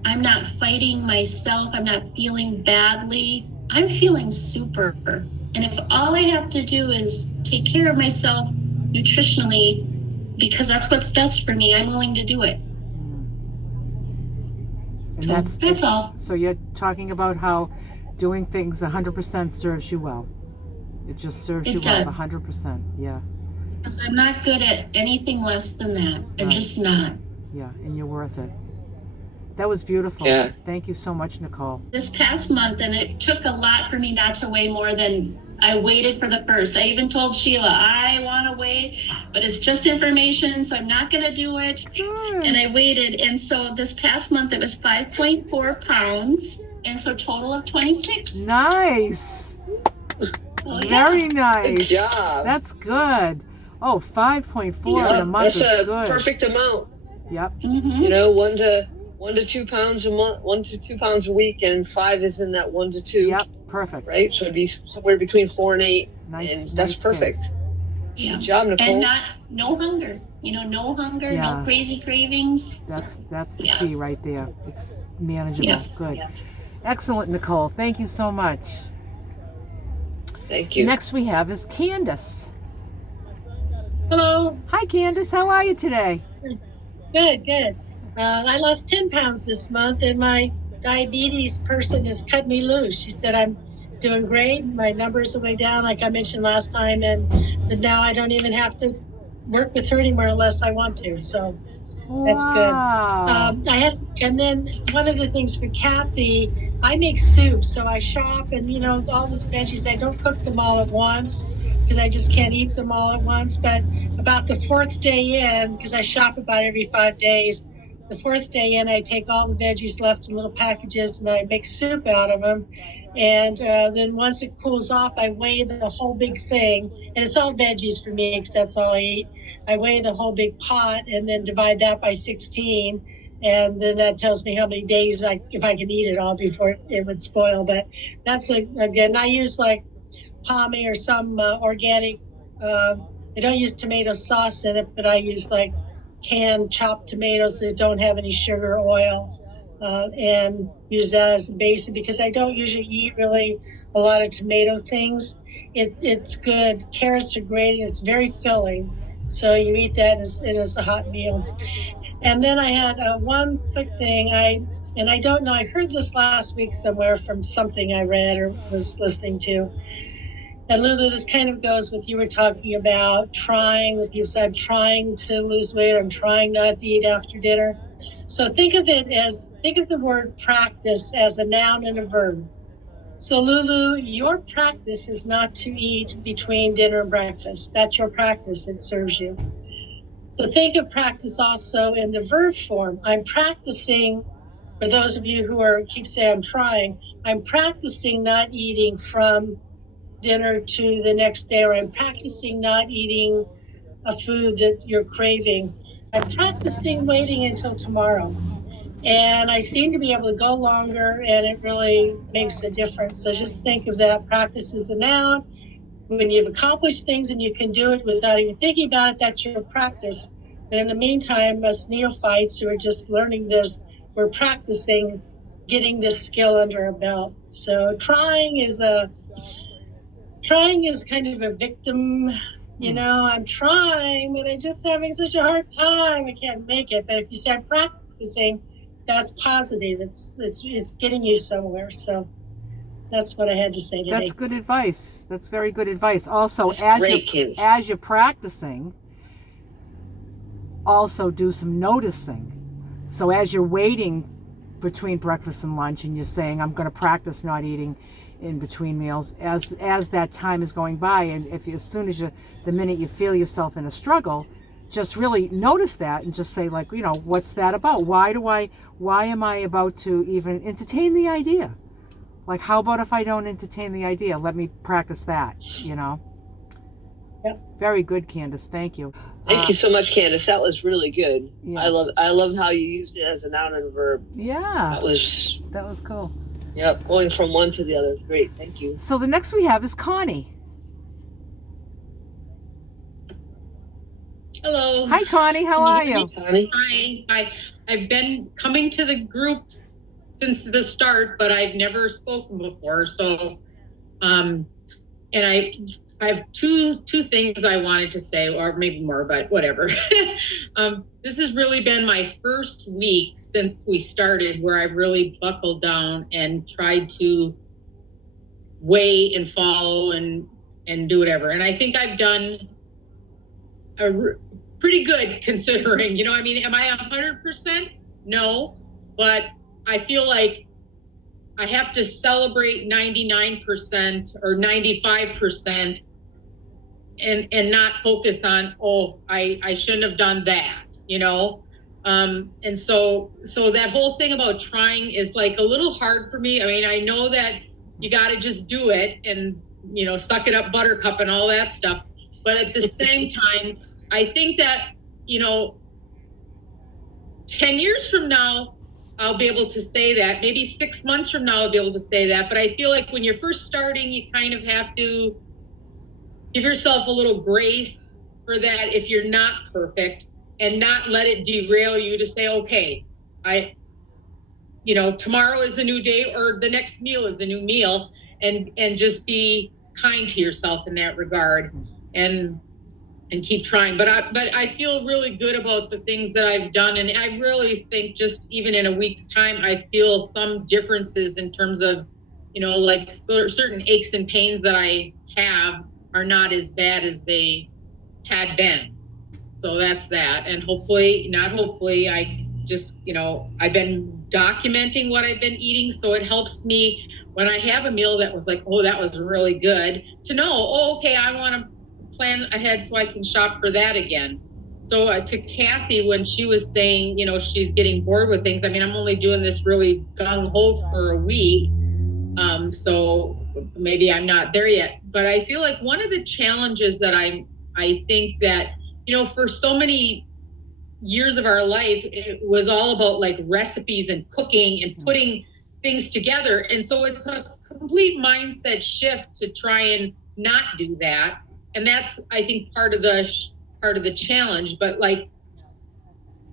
I'm not fighting myself. I'm not feeling badly. I'm feeling super. And if all I have to do is take care of myself nutritionally, because that's what's best for me, I'm willing to do it. And that's all. So you're talking about how doing things 100% serves you well. It just serves you well 100%. Yeah. Because I'm not good at anything less than that. I'm just not. Yeah, and you're worth it. That was beautiful. Yeah. Thank you so much, Nicole. This past month, and it took a lot for me not to weigh more than I waited for the first. I even told Sheila, I want to wait, but it's just information, so I'm not going to do it. Good. And I waited. And so this past month, it was 5.4 pounds. And so total of 26. Nice. Well, Very yeah. nice. Good job. That's good. Oh, 5.4 in a month That's is a good. perfect amount. Yep. Mm-hmm. You know, 1 to 2 pounds a month, 1 to 2 pounds a week, and 5 is in that 1 to 2. Yep. Perfect. Right, so it'd be somewhere between 4 and 8, Nice. and that's nice perfect. pace. Yeah. Good job, Nicole. And no hunger. No hunger, Yeah. no crazy cravings. That's the Yeah. key right there. It's manageable. Yeah. Good. Yeah. Excellent, Nicole. Thank you so much. Thank you. Next we have is Candace. Hello. Hi, Candace. How are you today? Good. I lost 10 pounds this month, and my diabetes person has cut me loose. She said I'm doing great. My numbers are way down, like I mentioned last time, and that now I don't even have to work with her anymore unless I want to. So that's good. Wow. And then one of the things for Kathy, I make soup, so I shop, and all those veggies. I don't cook them all at once because I just can't eat them all at once. But about the fourth day in, because I shop about every 5 days, the fourth day in, I take all the veggies left in little packages and I make soup out of them. And then once it cools off, I weigh the whole big thing, and it's all veggies for me because that's all I eat. I weigh the whole big pot and then divide that by 16. And then that tells me how many days if I can eat it all before it would spoil. But that's again, I use like palmy or some organic. I don't use tomato sauce in it, but I use like canned chopped tomatoes that don't have any sugar or oil, and use that as a base because I don't usually eat really a lot of tomato things. It's good. Carrots are great, and it's very filling. So you eat that as it is a hot meal. And then I had one quick thing. I don't know. I heard this last week somewhere from something I read or was listening to. And Lulu, this kind of goes with you were talking about trying. Like you said, I'm trying to lose weight. I'm trying not to eat after dinner. So think of the word practice as a noun and a verb. So Lulu, your practice is not to eat between dinner and breakfast. That's your practice. It serves you. So think of practice also in the verb form. I'm practicing, for those of you who keep saying I'm practicing not eating from dinner to the next day, or I'm practicing not eating a food that you're craving. I'm practicing waiting until tomorrow. And I seem to be able to go longer, and it really makes a difference. So just think of that practice as a noun. When you've accomplished things and you can do it without even thinking about it, that's your practice. But in the meantime, us neophytes who are just learning this, we're practicing getting this skill under our belt. So trying is kind of a victim. I'm trying, but I'm just having such a hard time. I can't make it. But if you start practicing, that's positive. It's getting you somewhere. So that's what I had to say today. That's good advice. That's very good advice. Also, That's as you're practicing, also do some noticing. So as you're waiting between breakfast and lunch, and you're saying, I'm going to practice not eating in between meals, as that time is going by, and the minute you feel yourself in a struggle, just really notice that and just say, like, what's that about? Why am I about to even entertain the idea? Like, how about if I don't entertain the idea? Let me practice that, Yep. Very good, Candace. Thank you. Thank you so much, Candace. That was really good. Yes. I love how you used it as a noun and a verb. Yeah. That was cool. Yep, going from one to the other. Great, thank you. So the next we have is Connie. Hello. Hi, Connie. How are you? Connie? Hi. I've been coming to the groups since the start, but I've never spoken before. So, and I have two things I wanted to say, or maybe more, but whatever. This has really been my first week since we started where I've really buckled down and tried to weigh and follow and do whatever. And I think I've done pretty good considering, am I 100%? No, but I feel like I have to celebrate 99% or 95% and not focus on, oh, I shouldn't have done that, you know? And so that whole thing about trying is like a little hard for me. I mean, I know that you got to just do it and, you know, suck it up, buttercup and all that stuff. But at the same time, I think that, you know, 10 years from now, I'll be able to say that. Maybe 6 months from now, I'll be able to say that. But I feel like when you're first starting, you kind of have to give yourself a little grace for that if you're not perfect, and not let it derail you to say, okay, you know, tomorrow is a new day, or the next meal is a new meal, and just be kind to yourself in that regard, and keep trying. But I feel really good about the things that I've done. And I really think just even in a week's time, I feel some differences in terms of, you know, like certain aches and pains that I have are not as bad as they had been. So that's that. And hopefully, not hopefully, I just, you know, I've been documenting what I've been eating. So it helps me when I have a meal that was like, oh, that was really good, to know, oh, okay, I want to plan ahead so I can shop for that again. So to Kathy, when she was saying, you know, she's getting bored with things, I mean, I'm only doing this really gung-ho for a week. So maybe I'm not there yet. But I feel like one of the challenges that I think that, you know, for so many years of our life, it was all about like recipes and cooking and putting things together. And so it's a complete mindset shift to try and not do that. And that's, I think, part of the challenge. But like,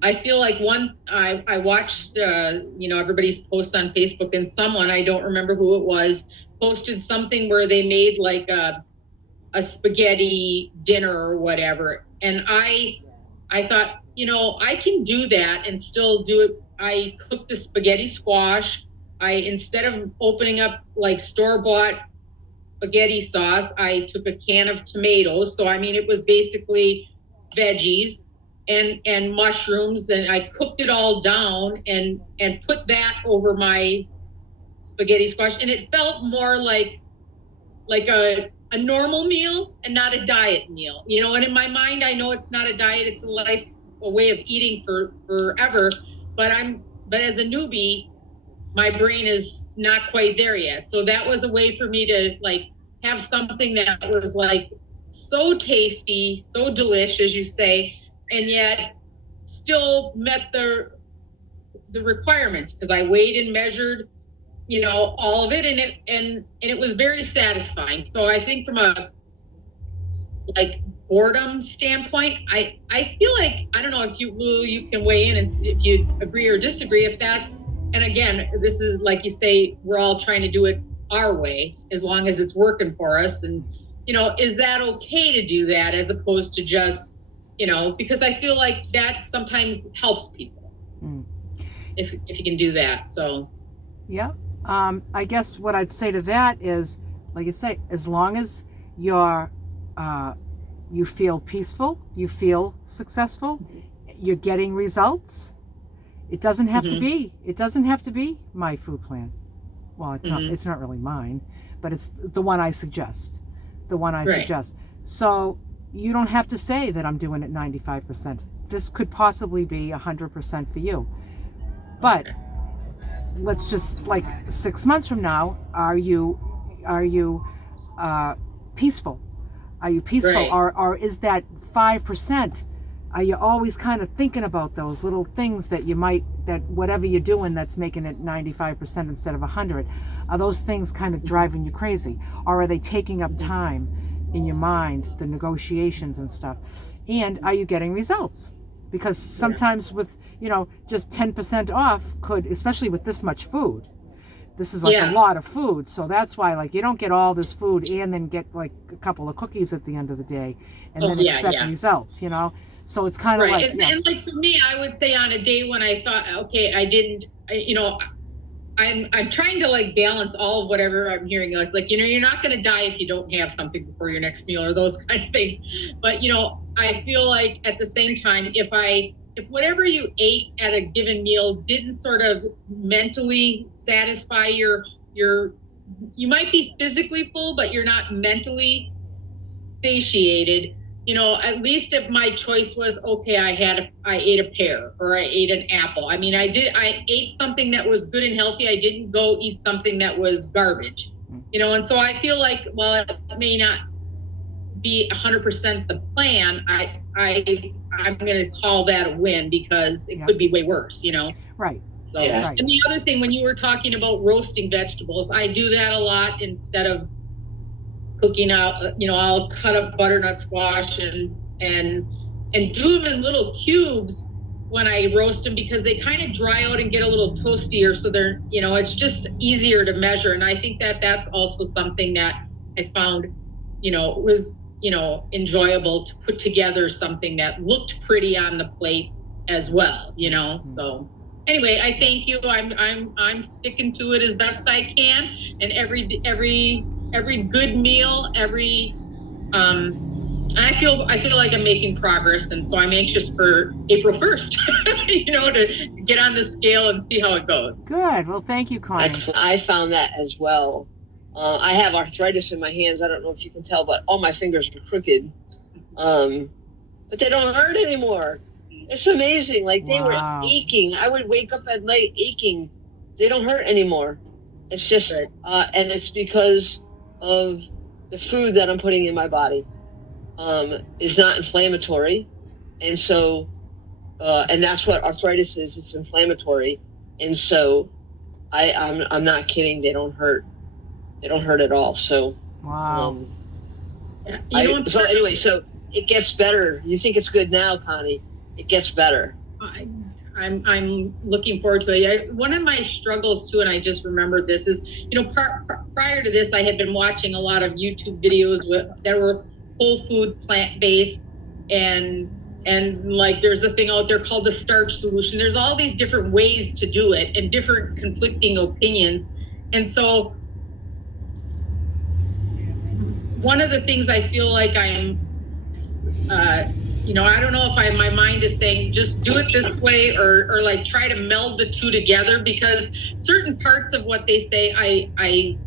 I feel like I watched, you know, everybody's posts on Facebook, and someone, I don't remember who it was, posted something where they made like a spaghetti dinner or whatever. And I thought, you know, I can do that and still do it. I cooked a spaghetti squash. Instead of opening up like store-bought spaghetti sauce, I took a can of tomatoes. So, I mean, it was basically veggies and mushrooms, and I cooked it all down and put that over my spaghetti squash. And it felt more like a normal meal and not a diet meal, you know. And in my mind, I know it's not a diet, it's a way of eating for forever. But as a newbie, my brain is not quite there yet. So that was a way for me to like have something that was like so tasty, so delish, as you say, and yet still met the requirements, because I weighed and measured, you know, all of it, and it was very satisfying. So I think from a like boredom standpoint, I feel like, I don't know if you can weigh in and if you agree or disagree, if that's, and again, this is like you say, we're all trying to do it our way as long as it's working for us. And, you know, is that okay to do that as opposed to just, you know, because I feel like that sometimes helps people if you can do that. So Yeah. I guess what I'd say to that is, like you say, as long as you're, you feel peaceful, you feel successful, you're getting results. It doesn't have to be. It doesn't have to be my food plan. Well, it's not. It's not really mine, but it's the one I suggest. The one I suggest. So you don't have to say that I'm doing it 95%. This could possibly be 100% for you. But let's just, like 6 months from now, are you peaceful? Are you peaceful, or is that 5%? Are you always kind of thinking about those little things that you might, that whatever you're doing that's making it 95% instead of 100? Are those things kind of driving you crazy, or are they taking up time in your mind, the negotiations and stuff? And are you getting results? Because sometimes with, you know, just 10% off could, especially with this much food, this is like a lot of food. So that's why, like, you don't get all this food and then get like a couple of cookies at the end of the day and then expect results, you know? So it's kind of like, and like for me, I would say on a day when I thought, okay, you know, I'm trying to like balance all of whatever I'm hearing, like, you know, you're not going to die if you don't have something before your next meal or those kind of things. But, you know, I feel like at the same time, if I if whatever you ate at a given meal didn't sort of mentally satisfy your, you might be physically full, but you're not mentally satiated. You know, at least if my choice was, okay, I ate a pear or I ate an apple. I mean, I ate something that was good and healthy. I didn't go eat something that was garbage, you know? And so I feel like, while it may not be 100% the plan, I'm going to call that a win, because it could be way worse, you know? Right. So, Right. And the other thing, when you were talking about roasting vegetables, I do that a lot instead of cooking out. You know, I'll cut up butternut squash and do them in little cubes when I roast them, because they kind of dry out and get a little toastier. So they're, you know, it's just easier to measure. And I think that that's also something that I found, you know, was, you know, enjoyable to put together something that looked pretty on the plate as well, you know. So anyway, I thank you. I'm sticking to it as best I can, and every good meal, I feel like I'm making progress, and so I'm anxious for April 1st, you know, to get on the scale and see how it goes. Good. Well, thank you, Connie. I found that as well. I have arthritis in my hands. I don't know if you can tell, but all my fingers are crooked. But they don't hurt anymore. It's amazing. Like, they were aching. I would wake up at night aching. They don't hurt anymore. It's just, and it's because of the food that I'm putting in my body. Is not inflammatory. And so, and that's what arthritis is. It's inflammatory. And so I'm not kidding. They don't hurt. They don't hurt at all. So, so anyway, so it gets better. You think it's good now, Connie? It gets better. I'm looking forward to it. One of my struggles too, and I just remembered this, is, you know, prior to this, I had been watching a lot of YouTube videos that were whole food, plant-based, and like, there's a thing out there called the starch solution. There's all these different ways to do it and different conflicting opinions. And so one of the things I feel like I'm, you know, I don't know if my mind is saying just do it this way, or like try to meld the two together, because certain parts of what they say I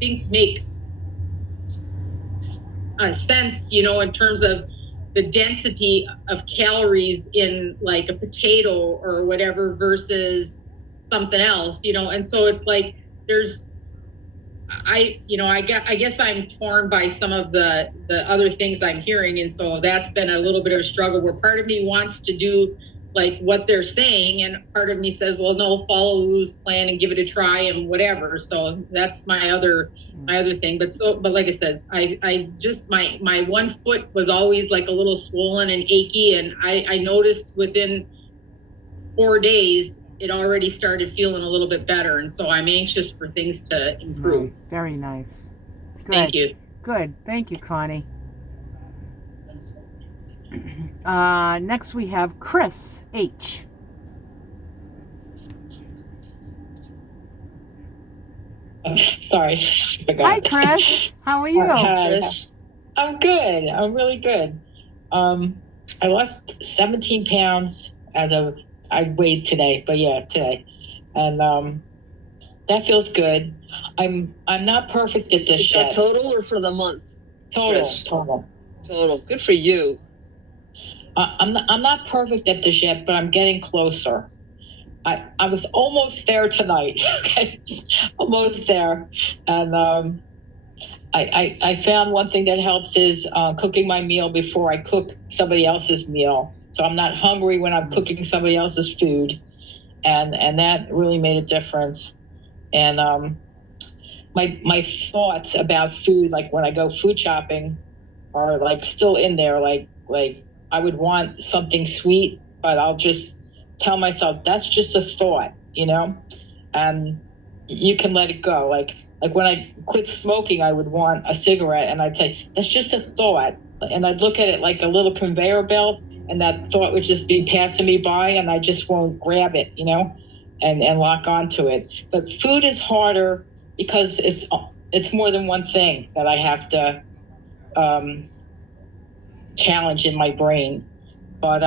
think make sense, you know, in terms of the density of calories in like a potato or whatever versus something else, you know. And so it's like there's, I guess I'm torn by some of the other things I'm hearing. And so that's been a little bit of a struggle, where part of me wants to do like what they're saying, and part of me says, well, no, follow Lou's plan and give it a try and whatever. So that's my other thing. But like I said, I just, my one foot was always like a little swollen and achy. And I noticed within 4 days, it already started feeling a little bit better. And so I'm anxious for things to improve. Nice. Very nice. Good. Thank you. Good. Thank you, Connie. Next we have Chris H. Sorry, I forgot. Hi, Chris. How are you? Chris? I'm good. I'm really good. I lost 17 pounds I weighed today, but yeah, today. And that feels good. I'm not perfect at this yet. Is that total or for the month? Total. Good for you. I'm not perfect at this yet, but I'm getting closer. I was almost there tonight. Okay, almost there. And I found one thing that helps is cooking my meal before I cook somebody else's meal, so I'm not hungry when I'm cooking somebody else's food, and that really made a difference. And my thoughts about food, like when I go food shopping, are like still in there. Like I would want something sweet, but I'll just tell myself that's just a thought, you know, and you can let it go. Like when I quit smoking, I would want a cigarette, and I'd say that's just a thought, and I'd look at it like a little conveyor belt, and that thought would just be passing me by, and I just won't grab it, you know, and lock onto it. But food is harder because it's more than one thing that I have to challenge in my brain. But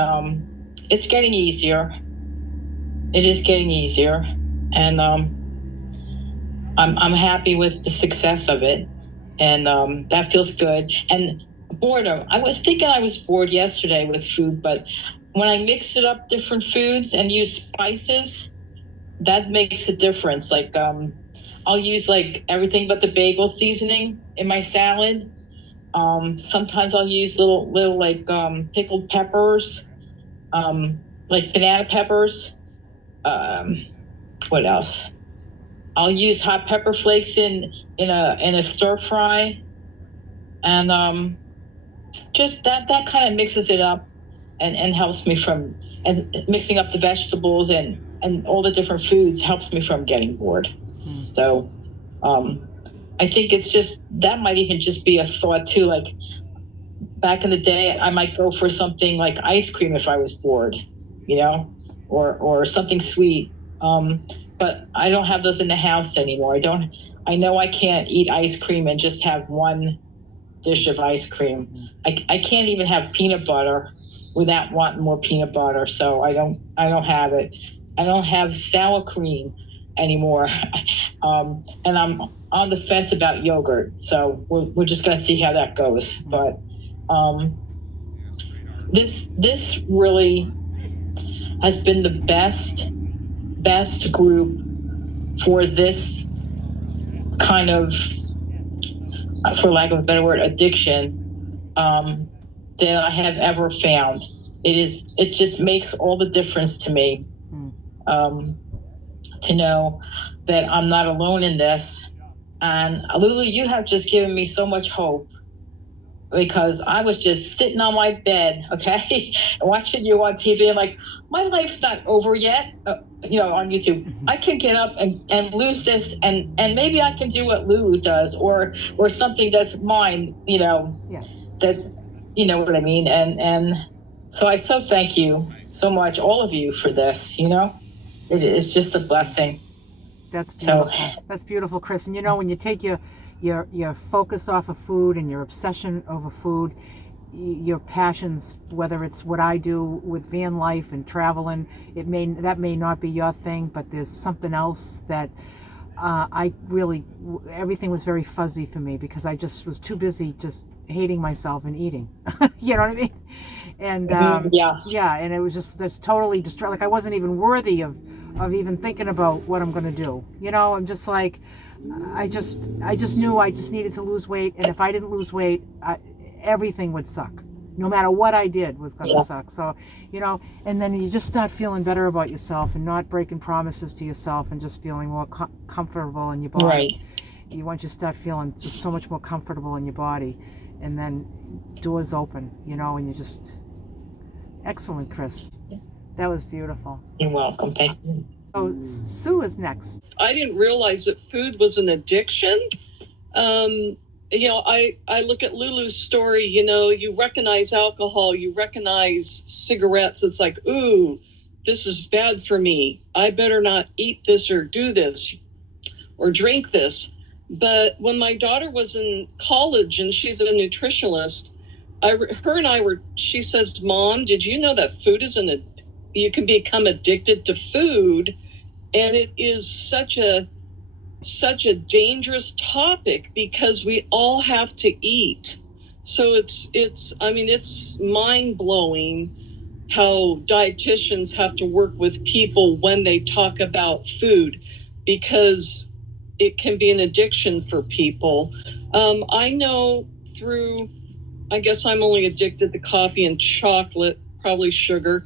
it's getting easier. It is getting easier, and I'm happy with the success of it, and that feels good. And boredom. I was thinking I was bored yesterday with food, but when I mix it up, different foods, and use spices, that makes a difference. Like I'll use like everything but the bagel seasoning in my salad. Sometimes I'll use little like pickled peppers, like banana peppers. What else? I'll use hot pepper flakes in a stir fry, and just that kind of mixes it up and helps me from, and mixing up the vegetables and all the different foods helps me from getting bored. So I think it's just, that might even just be a thought too. Like back in the day, I might go for something like ice cream if I was bored, or something sweet. But I don't have those in the house anymore. I know I can't eat ice cream and just have one dish of ice cream. I can't even have peanut butter without wanting more peanut butter. So I don't have it. I don't have sour cream anymore. And I'm on the fence about yogurt. So we're just going to see how that goes. But this really has been the best group for this kind of, for lack of a better word, addiction that I have ever found. It just makes all the difference to me to know that I'm not alone in this. And Lulu, you have just given me so much hope, because I was just sitting on my bed, okay, watching you on TV, and like, my life's not over yet, on YouTube. I can get up and lose this, and maybe I can do what Lulu does, or something that's mine, that, you know what I mean? And so I so thank you so much, all of you, for this, It is just a blessing. That's beautiful. That's beautiful, Chris. And when you take your focus off of food and your obsession over food, your passions, whether it's what I do with van life and traveling, that may not be your thing, but there's something else that everything was very fuzzy for me, because I just was too busy just hating myself and eating. You know what I mean? And and it was just totally like I wasn't even worthy of even thinking about what I'm going to do. I'm just like, I just knew I just needed to lose weight, and if I didn't lose weight, everything would suck. No matter what I did was going to suck. So, and then you just start feeling better about yourself and not breaking promises to yourself, and just feeling more comfortable in your body. Right. Once you start feeling just so much more comfortable in your body, and then doors open, and you just, excellent, Chris. That was beautiful. You're welcome. Thank you. Oh, Sue is next. I didn't realize that food was an addiction. I look at Lulu's story, you recognize alcohol, you recognize cigarettes. It's like, ooh, this is bad for me. I better not eat this or do this or drink this. But when my daughter was in college and she's a nutritionist, she says, Mom, did you know that food is you can become addicted to food? And it is such a dangerous topic, because we all have to eat. So it's mind blowing how dietitians have to work with people when they talk about food, because it can be an addiction for people. I know I guess I'm only addicted to coffee and chocolate, probably sugar,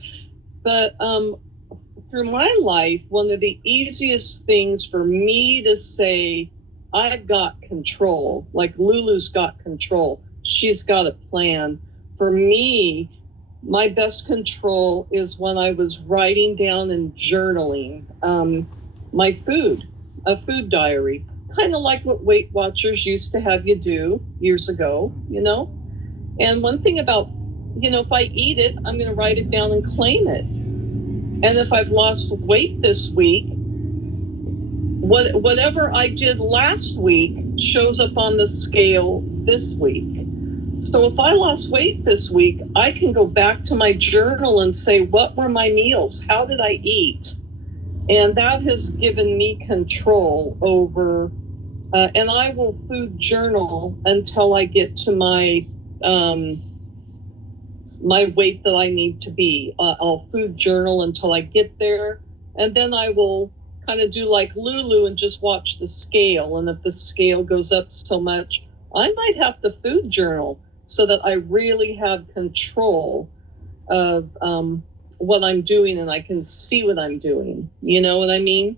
but through my life, one of the easiest things for me to say, I've got control, like Lulu's got control. She's got a plan. For me, my best control is when I was writing down and journaling my food, a food diary, kind of like what Weight Watchers used to have you do years ago, And one thing about, if I eat it, I'm going to write it down and claim it. And if I've lost weight this week, whatever I did last week shows up on the scale this week. So if I lost weight this week, I can go back to my journal and say, what were my meals? How did I eat? And that has given me control over, and I will food journal until I get to my my weight that I need to be. I'll food journal until I get there, and then I will kind of do like Lulu and just watch the scale. And if the scale goes up so much, I might have to food journal so that I really have control of what I'm doing and I can see what I'm doing. You know what I mean?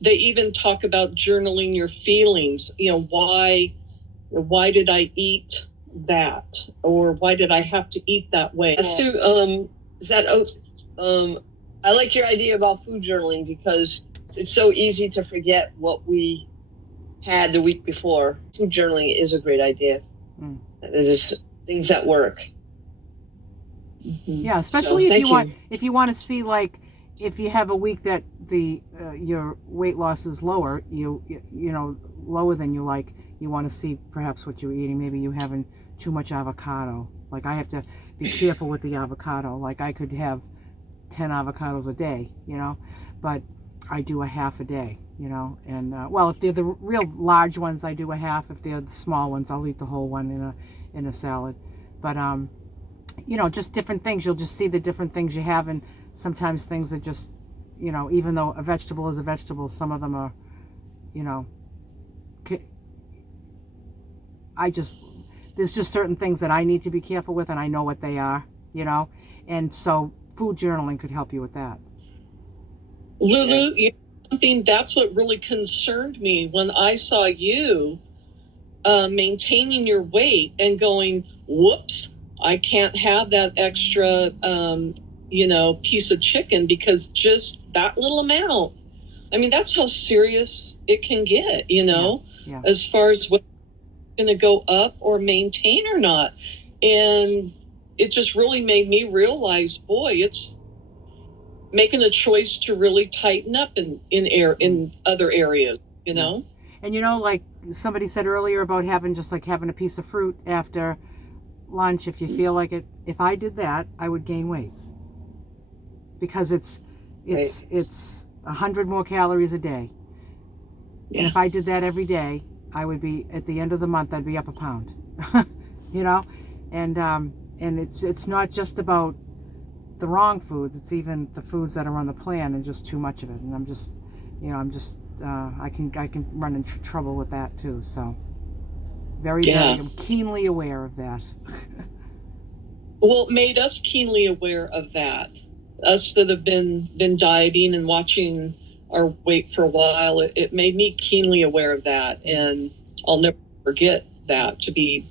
They even talk about journaling your feelings. You know, why did I eat that, or why did I have to eat that way? Sue, is that I like your idea about food journaling because it's so easy to forget what we had the week before. Food journaling is a great idea. There's just things that work. Yeah, especially if you want to see, like, if you have a week that the your weight loss is lower, you know, lower than you like, you want to see perhaps what you're eating. Maybe you having too much avocado. Like, I have to be careful with the avocado. Like, I could have 10 avocados a day, you know, but I do a half a day, you know. And well, if they're the real large ones, I do a half. If they're the small ones, I'll eat the whole one in a salad. But you know, just different things. You'll just see the different things you have, and sometimes things are just, you know, even though a vegetable is a vegetable, some of them are, you know, there's just certain things that I need to be careful with, and I know what they are, you know, and so food journaling could help you with that. Lulu, you know, something that's what really concerned me when I saw you maintaining your weight and going, whoops, I can't have that extra, you know, piece of chicken because just that little amount. I mean, that's how serious it can get, you know, as far as what's going to go up or maintain or not. And it just really made me realize, boy, it's making a choice to really tighten up in other areas, you know. And you know, like somebody said earlier about having a piece of fruit after lunch if you feel like it. If I did that, I would gain weight because it's 100 more calories a day. And if I did that every day, I would be, at the end of the month, I'd be up a pound. You know, and it's not just about the wrong foods, it's even the foods that are on the plan and just too much of it. And I'm just, you know, I can run into trouble with that too. So very I'm keenly aware of that. Well, it made us keenly aware of that. Us that have been dieting and watching our weight for a while, it made me keenly aware of that, and I'll never forget that, to be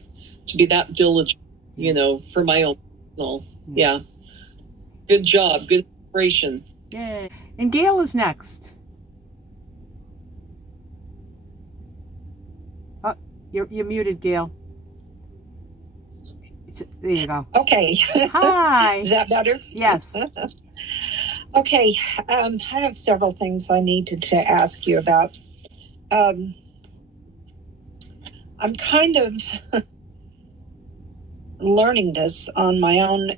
that diligent, you know, for my own personal. Yeah. Good job. Good inspiration. Yay. And Gail is next. Oh, you're muted, Gail. There you go. Okay. Hi. Is that better? Yes. Okay. I have several things I needed to ask you about. I'm kind of learning this on my own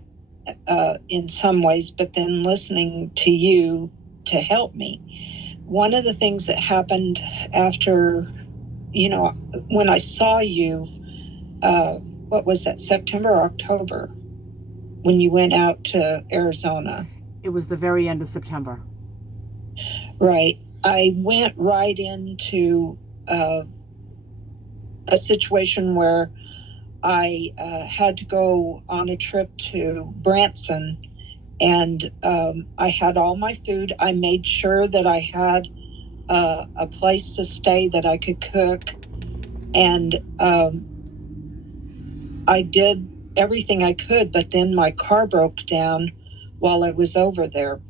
in some ways, but then listening to you to help me. One of the things that happened after, you know, when I saw you, what was that, September or October, when you went out to Arizona? It was the very end of September. Right. I went right into a situation where I had to go on a trip to Branson, and I had all my food. I made sure that I had a place to stay that I could cook, and I did everything I could, but then my car broke down while I was over there.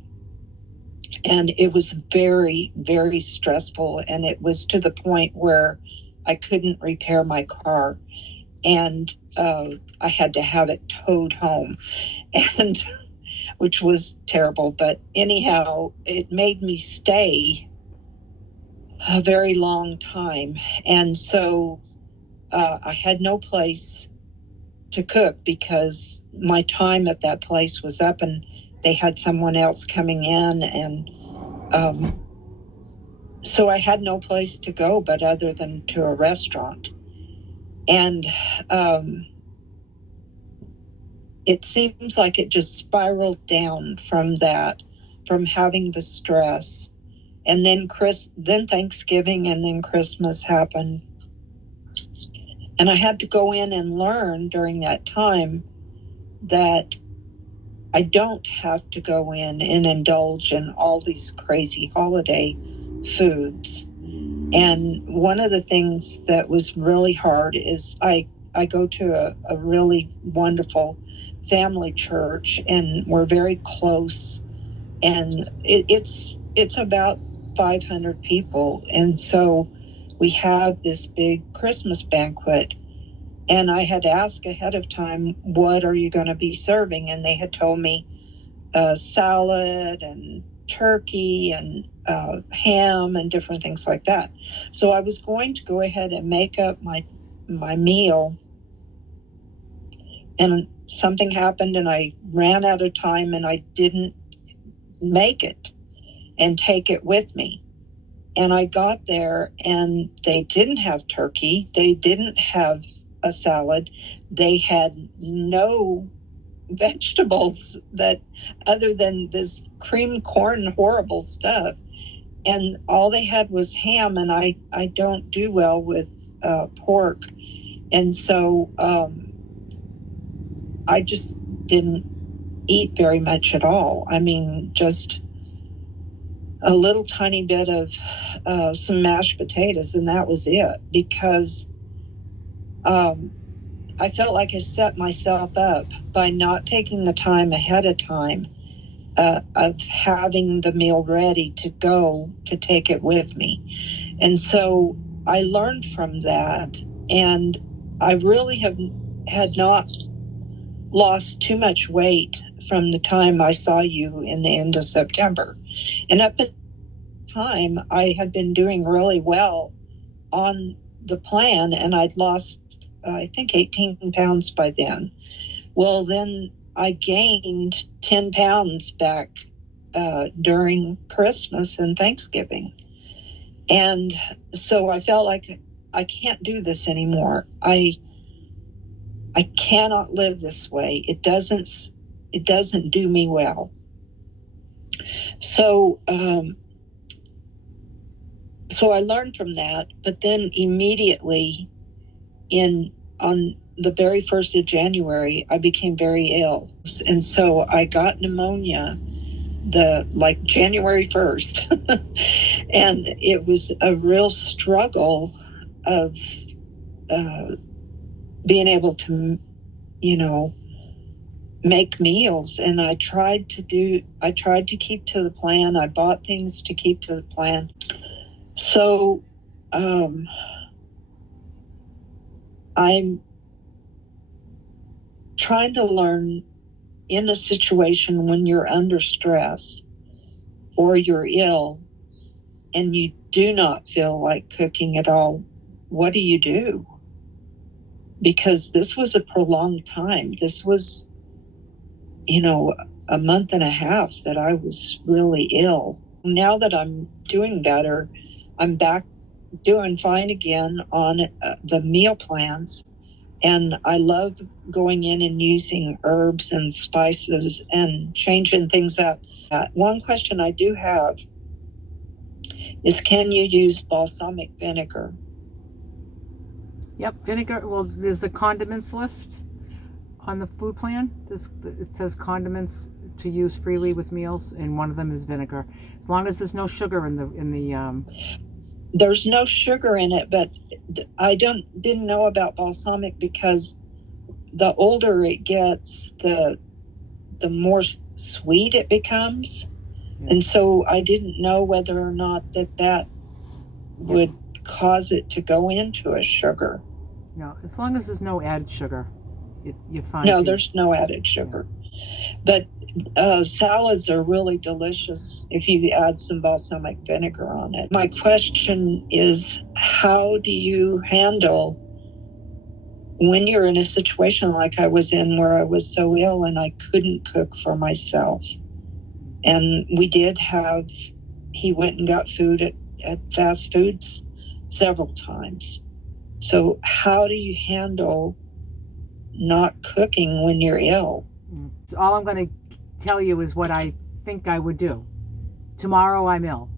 And it was very, very stressful. And it was to the point where I couldn't repair my car. And I had to have it towed home, and which was terrible. But anyhow, it made me stay a very long time. And so I had no place. to cook because my time at that place was up and they had someone else coming in. And so I had no place to go but other than to a restaurant. And it seems like it just spiraled down from that, from having the stress. And then Thanksgiving and then Christmas happened. And I had to go in and learn during that time that I don't have to go in and indulge in all these crazy holiday foods. And one of the things that was really hard is I go to a really wonderful family church, and we're very close. And it's about 500 people. And so we have this big Christmas banquet. And I had asked ahead of time, what are you going to be serving? And they had told me salad and turkey and ham and different things like that. So I was going to go ahead and make up my meal. And something happened and I ran out of time and I didn't make it and take it with me. And I got there and they didn't have turkey. They didn't have a salad. They had no vegetables that other than this cream corn horrible stuff. And all they had was ham, and I don't do well with pork. And so I just didn't eat very much at all. I mean, just a little tiny bit of some mashed potatoes, and that was it, because I felt like I set myself up by not taking the time ahead of time of having the meal ready to go to take it with me. And so I learned from that, and I really had not lost too much weight from the time I saw you in the end of September. And up at the time, I had been doing really well on the plan, and I'd lost, I think, 18 pounds by then. Well, then I gained 10 pounds back during Christmas and Thanksgiving. And so I felt like I can't do this anymore. I cannot live this way. It doesn't do me well. So so I learned from that, but then immediately on the very 1st of January, I became very ill. And so I got pneumonia January 1st. And it was a real struggle of being able to, make meals. And I tried to keep to the plan. I bought things to keep to the plan. So I'm trying to learn in a situation when you're under stress or you're ill and you do not feel like cooking at all, what do you do? Because this was a prolonged time. This was, a month and a half that I was really ill. Now that I'm doing better, I'm back doing fine again on the meal plans. And I love going in and using herbs and spices and changing things up. One question I do have is, can you use balsamic vinegar? Yep, vinegar. Well, there's the condiments list on the food plan. It says condiments to use freely with meals, and one of them is vinegar. As long as there's no sugar in the There's no sugar in it, but I didn't know about balsamic because the older it gets, the more sweet it becomes. Yeah. And so I didn't know whether or not that would cause it to go into a sugar. No, as long as there's no added sugar, you're fine. No, there's no added sugar. Yeah. But salads are really delicious if you add some balsamic vinegar on it. My question is, how do you handle when you're in a situation like I was in where I was so ill and I couldn't cook for myself, and he went and got food at fast foods several times. So how do you handle not cooking when you're ill? So all I'm going to tell you is what I think I would do. Tomorrow I'm ill.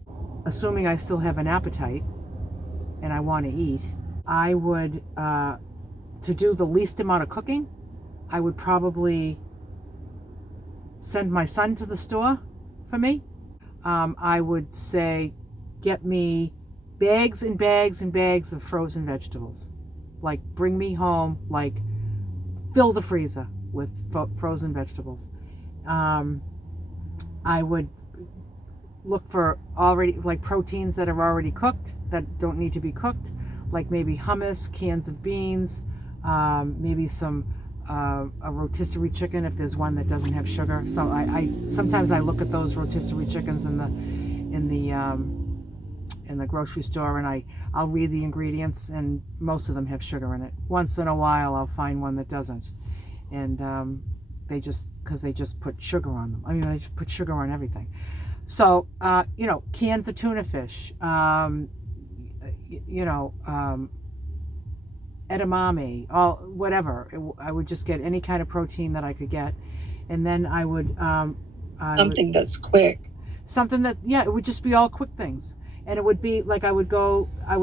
Assuming I still have an appetite and I want to eat, I would, to do the least amount of cooking, I would probably send my son to the store for me. I would say, get me bags and bags and bags of frozen vegetables. Like, bring me home, like, fill the freezer with frozen vegetables. I would look for already, like, proteins that are already cooked, that don't need to be cooked, like maybe hummus, cans of beans, maybe some a rotisserie chicken if there's one that doesn't have sugar. So I sometimes I look at those rotisserie chickens in the grocery store, and I'll read the ingredients, and most of them have sugar in it. Once in a while I'll find one that doesn't, and they just put sugar on them. I mean, they just put sugar on everything. So cans of tuna fish, edamame, all whatever. I would just get any kind of protein that I could get, and then I would something that's quick. Something that, it would just be all quick things, and it would be like I would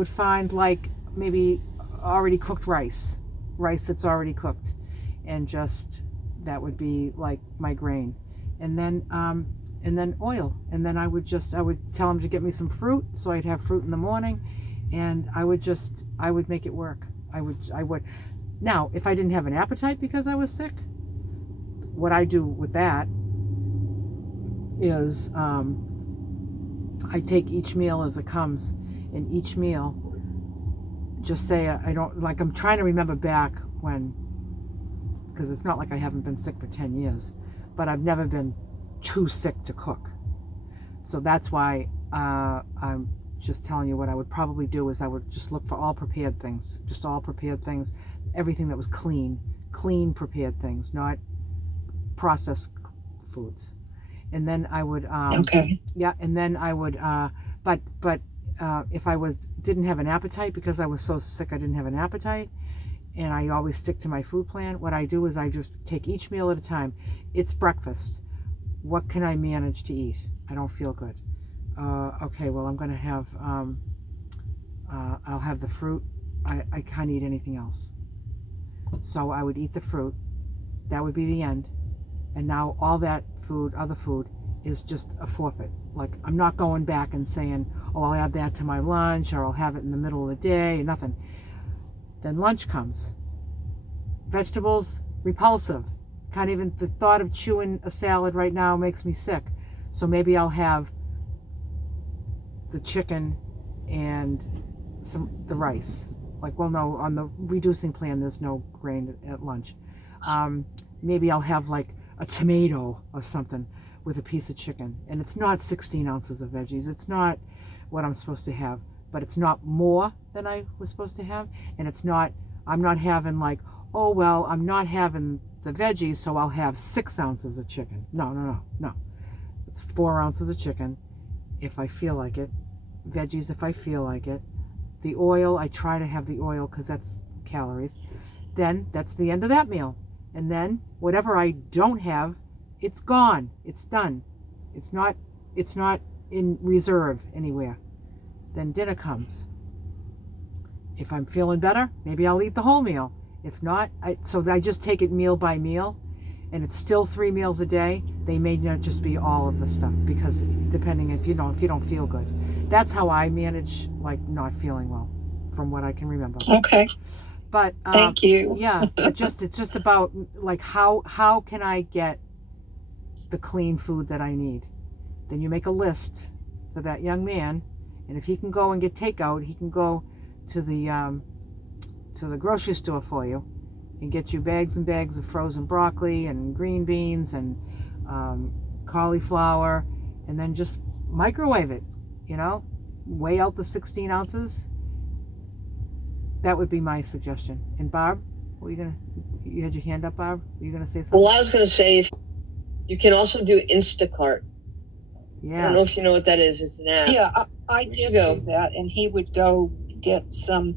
find like maybe already cooked rice that's already cooked, and just that would be like my grain, and then oil, and then I would tell him to get me some fruit, so I'd have fruit in the morning, and I would make it work. I would. Now, if I didn't have an appetite because I was sick, what I do with that is I take each meal as it comes, and each meal just say I'm trying to remember back when, because it's not like I haven't been sick for 10 years, but I've never been too sick to cook. So that's why I'm just telling you what I would probably do is I would just look for all prepared things, everything that was clean prepared things, not processed foods. And then I would and then I would but if I didn't have an appetite because I was so sick I didn't have an appetite, and I always stick to my food plan, what I do is I just take each meal at a time. It's breakfast. What can I manage to eat? I don't feel good. Okay, well, I'm going to have, I'll have the fruit. I can't eat anything else. So I would eat the fruit. That would be the end. And now all that other food, is just a forfeit. Like, I'm not going back and saying, I'll add that to my lunch, or I'll have it in the middle of the day, or nothing. Then lunch comes. Vegetables, repulsive. Can't even, the thought of chewing a salad right now makes me sick. So maybe I'll have the chicken and the rice. Like, well, no, on the reducing plan, there's no grain at lunch. Maybe I'll have like a tomato or something with a piece of chicken. And it's not 16 ounces of veggies. It's not what I'm supposed to have, but it's not more than I was supposed to have. And it's not, I'm not having like, oh, well, I'm not having the veggies, so I'll have 6 ounces of chicken. No. It's 4 ounces of chicken if I feel like it. Veggies if I feel like it. The oil, I try to have the oil because that's calories. Then that's the end of that meal. And then whatever I don't have, it's gone. It's done. It's not in reserve anywhere. Then dinner comes. If I'm feeling better, maybe I'll eat the whole meal. If not, so I just take it meal by meal, and it's still 3 meals a day. They may not just be all of the stuff, because depending if you don't feel good. That's how I manage, like, not feeling well, from what I can remember. Okay. But thank you. Yeah, it's just about like how can I get the clean food that I need. Then you make a list for that young man, and if he can go and get takeout, he can go to the grocery store for you and get you bags and bags of frozen broccoli and green beans and cauliflower, and then just microwave it, weigh out the 16 ounces. That would be my suggestion. And Barb, What were you gonna? You had your hand up, Barb. Were you gonna say something? Well, I was going to say, you can also do Instacart. Yes. I don't know if you know what that is. It's an app. Yeah, I did do that, and he would go get some,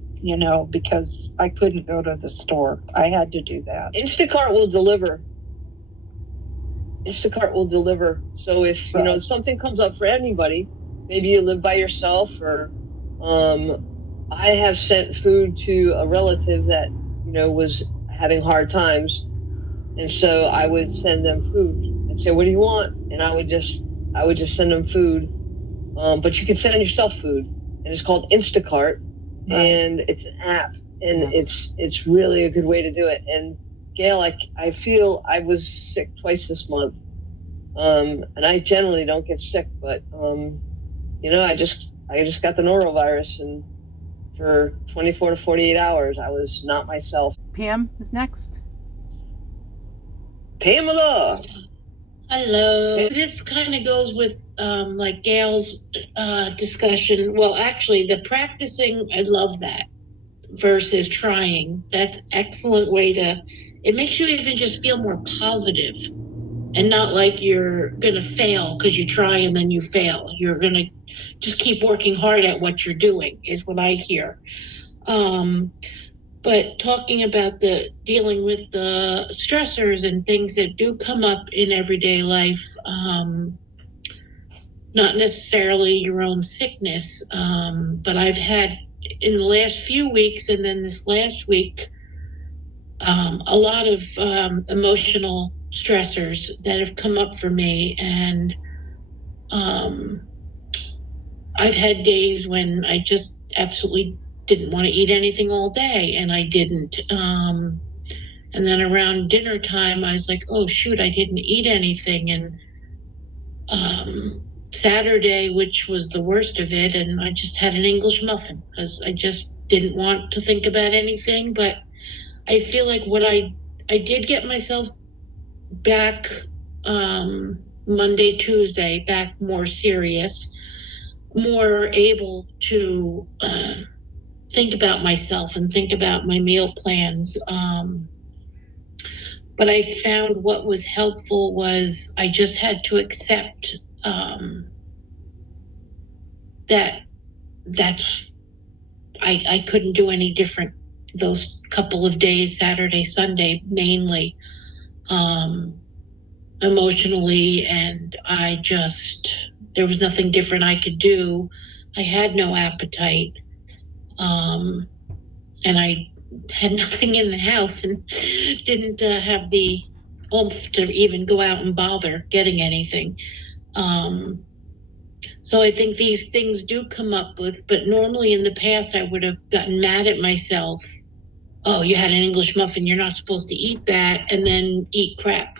because I couldn't go to the store. I had to do that. Instacart will deliver. Instacart will deliver. So if something comes up for anybody, maybe you live by yourself, or I have sent food to a relative that was having hard times, and so I would send them food and say, "What do you want?" And I would just send them food. But you can send yourself food, and it's called Instacart, and it's an app, and it's really a good way to do it. And Gail, I feel I was sick twice this month, and I generally don't get sick, but I just got the norovirus, and for 24 to 48 hours, I was not myself. Pam is next. Pamela. Hello. This kind of goes with like Gail's discussion. Well, actually, the practicing, I love that, versus trying. That's excellent way to, it makes you even just feel more positive and not like you're going to fail because you try and then you fail. You're going to just keep working hard at what you're doing is what I hear. But talking about the dealing with the stressors and things that do come up in everyday life, not necessarily your own sickness, but I've had in the last few weeks and then this last week, a lot of emotional stressors that have come up for me. And I've had days when I just absolutely didn't want to eat anything all day, and I didn't. And then around dinner time, I was like, oh, shoot, I didn't eat anything. And Saturday, which was the worst of it, and I just had an English muffin because I just didn't want to think about anything. But I feel like what I did get myself back Monday, Tuesday, back more serious, more able to think about myself and think about my meal plans. But I found what was helpful was I just had to accept that's I couldn't do any different those couple of days, Saturday, Sunday, mainly emotionally, and there was nothing different I could do. I had no appetite, and I had nothing in the house and didn't have the oomph to even go out and bother getting anything. So I think these things do come up with, but normally in the past I would have gotten mad at myself. Oh, you had an English muffin, you're not supposed to eat that, and then eat crap.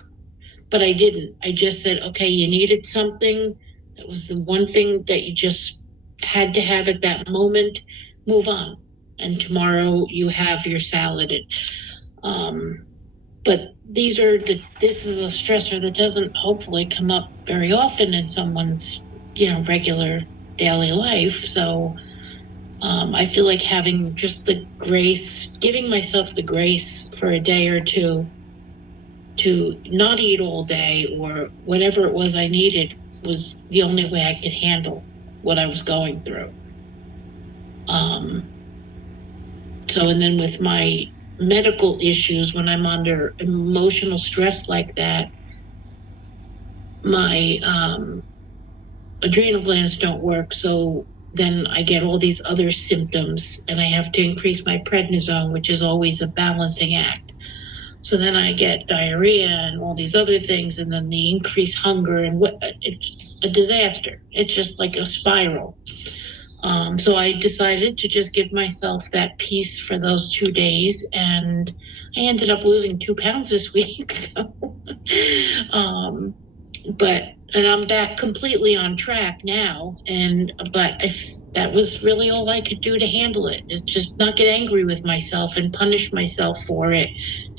But I didn't. I just said, okay, you needed something. That was the one thing that you just had to have at that moment. Move on. And tomorrow you have your salad. But this is a stressor that doesn't hopefully come up very often in someone's, regular daily life. So I feel like having just the grace, giving myself the grace for a day or two to not eat all day or whatever it was I needed was the only way I could handle what I was going through. And then with my medical issues, when I'm under emotional stress like that, my adrenal glands don't work. So then I get all these other symptoms and I have to increase my prednisone, which is always a balancing act. So then I get diarrhea and all these other things, and then the increased hunger, and it's a disaster. It's just like a spiral. So I decided to just give myself that peace for those 2 days, and I ended up losing 2 pounds this week. So, and I'm back completely on track now. But that was really all I could do to handle it. It's just not get angry with myself and punish myself for it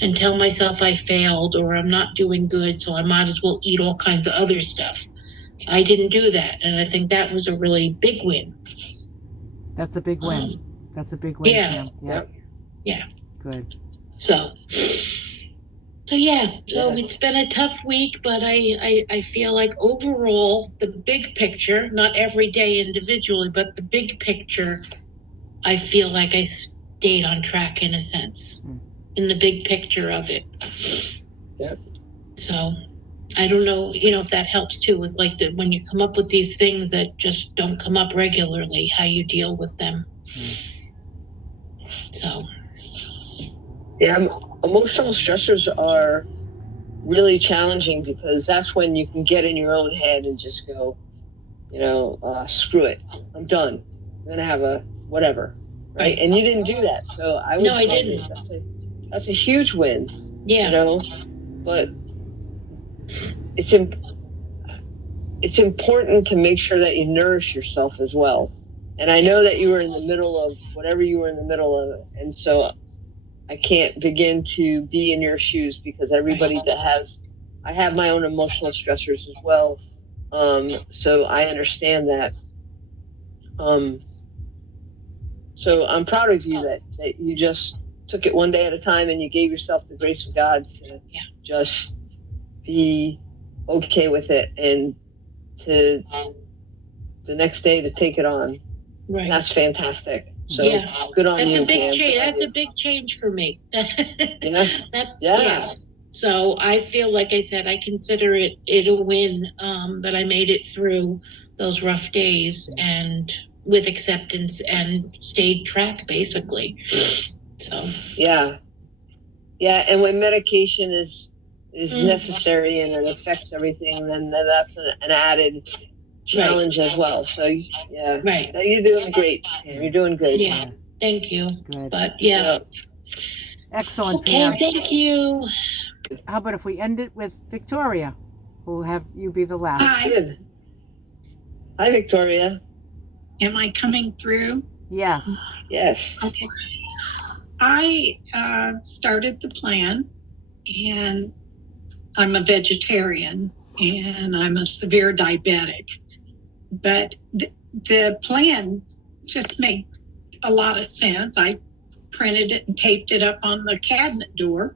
and tell myself I failed or I'm not doing good, so I might as well eat all kinds of other stuff. I didn't do that, and I think that was a really big win. That's a big win. That's a big win. Yeah. Pam. Yeah. Yeah. Good. So yeah, so it's been a tough week, but I feel like overall, the big picture, not every day individually, but the big picture, I feel like I stayed on track in a sense, in the big picture of it. Yep. So I don't know, if that helps too, with like when you come up with these things that just don't come up regularly, how you deal with them. So. Yeah, emotional stressors are really challenging because that's when you can get in your own head and just go, screw it, I'm done. I'm gonna have a whatever, right? And you didn't do that, so I would. No, I didn't. That's a huge win. Yeah. But it's important to make sure that you nourish yourself as well. And I know that you were in the middle of whatever you were in the middle of, and so I can't begin to be in your shoes because everybody I have my own emotional stressors as well. So I understand that. So I'm proud of you that you just took it one day at a time and you gave yourself the grace of God to just be okay with it and to the next day to take it on. Right. That's fantastic. So good on you. That's a big change. That's a big change for me. Yeah. So I feel like I said, I consider it a win that I made it through those rough days and with acceptance and stayed track basically. So yeah, and when medication is necessary and it affects everything, then that's an added challenge as well. So yeah, right. You're doing great. You're doing good. Yeah, thank you. Good. But yeah. Excellent, Okay, Pam. thank you. How about if we end it with Victoria? We'll have you be the last. Hi. Good. Hi, Victoria. Am I coming through? Yes. Yes. Okay. I started the plan, and I'm a vegetarian, and I'm a severe diabetic. But the plan just made a lot of sense. I printed it and taped it up on the cabinet door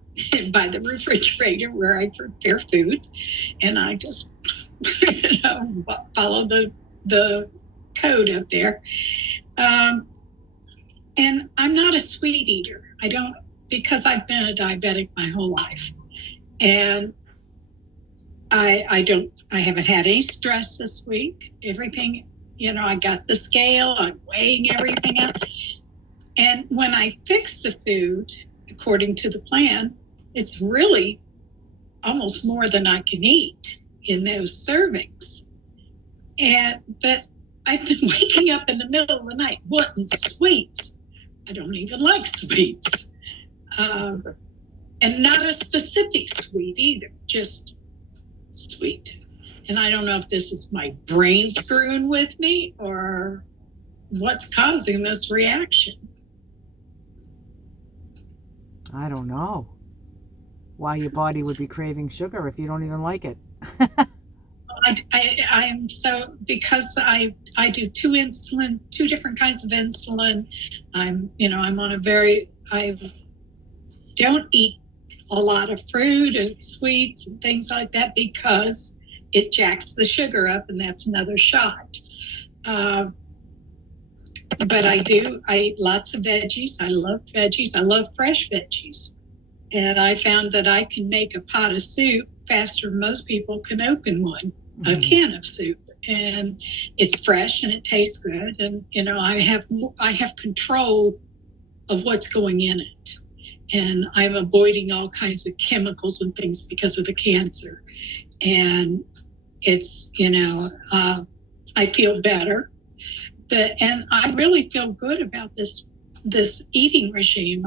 by the refrigerator where I prepare food, and I just follow the code up there. And I'm not a sweet eater. I don't, because I've been a diabetic my whole life. And I haven't had any stress this week. Everything, I got the scale, I'm weighing everything out. And when I fix the food, according to the plan, it's really almost more than I can eat in those servings. But I've been waking up in the middle of the night wanting sweets. I don't even like sweets. And not a specific sweet either, just sweet. And I don't know if this is my brain screwing with me or what's causing this reaction. I don't know why your body would be craving sugar if you don't even like it. I'm so, because I do two different kinds of insulin. I'm on I don't eat a lot of fruit and sweets and things like that because it jacks the sugar up, and that's another shot. But I eat lots of veggies. I love veggies. I love fresh veggies. And I found that I can make a pot of soup faster than most people can open one, a can of soup. And it's fresh and it tastes good. And, I have control of what's going in it. And I'm avoiding all kinds of chemicals and things because of the cancer. And it's, I feel better. And I really feel good about this eating regime.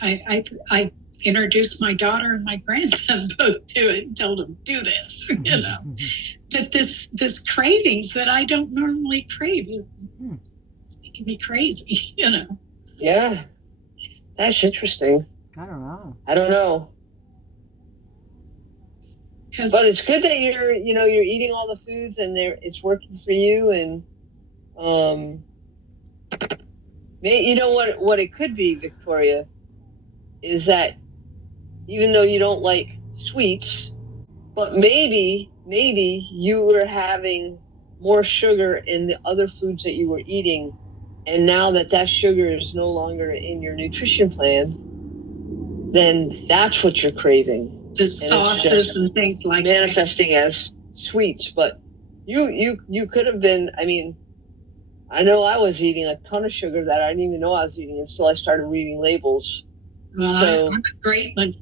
I introduced my daughter and my grandson both to it and told them, do this, But this cravings that I don't normally crave, making me crazy, Yeah. That's interesting. I don't know. But it's good that you're eating all the foods and it's working for you. And what it could be, Victoria, is that even though you don't like sweets, but maybe you were having more sugar in the other foods that you were eating, and now that sugar is no longer in your nutrition plan, then that's what you're craving. The sauces and things like manifesting that. as sweets. But you could have been, I mean, I know I was eating a ton of sugar that I didn't even know I was eating until I started reading labels. Well, so, I'm a great one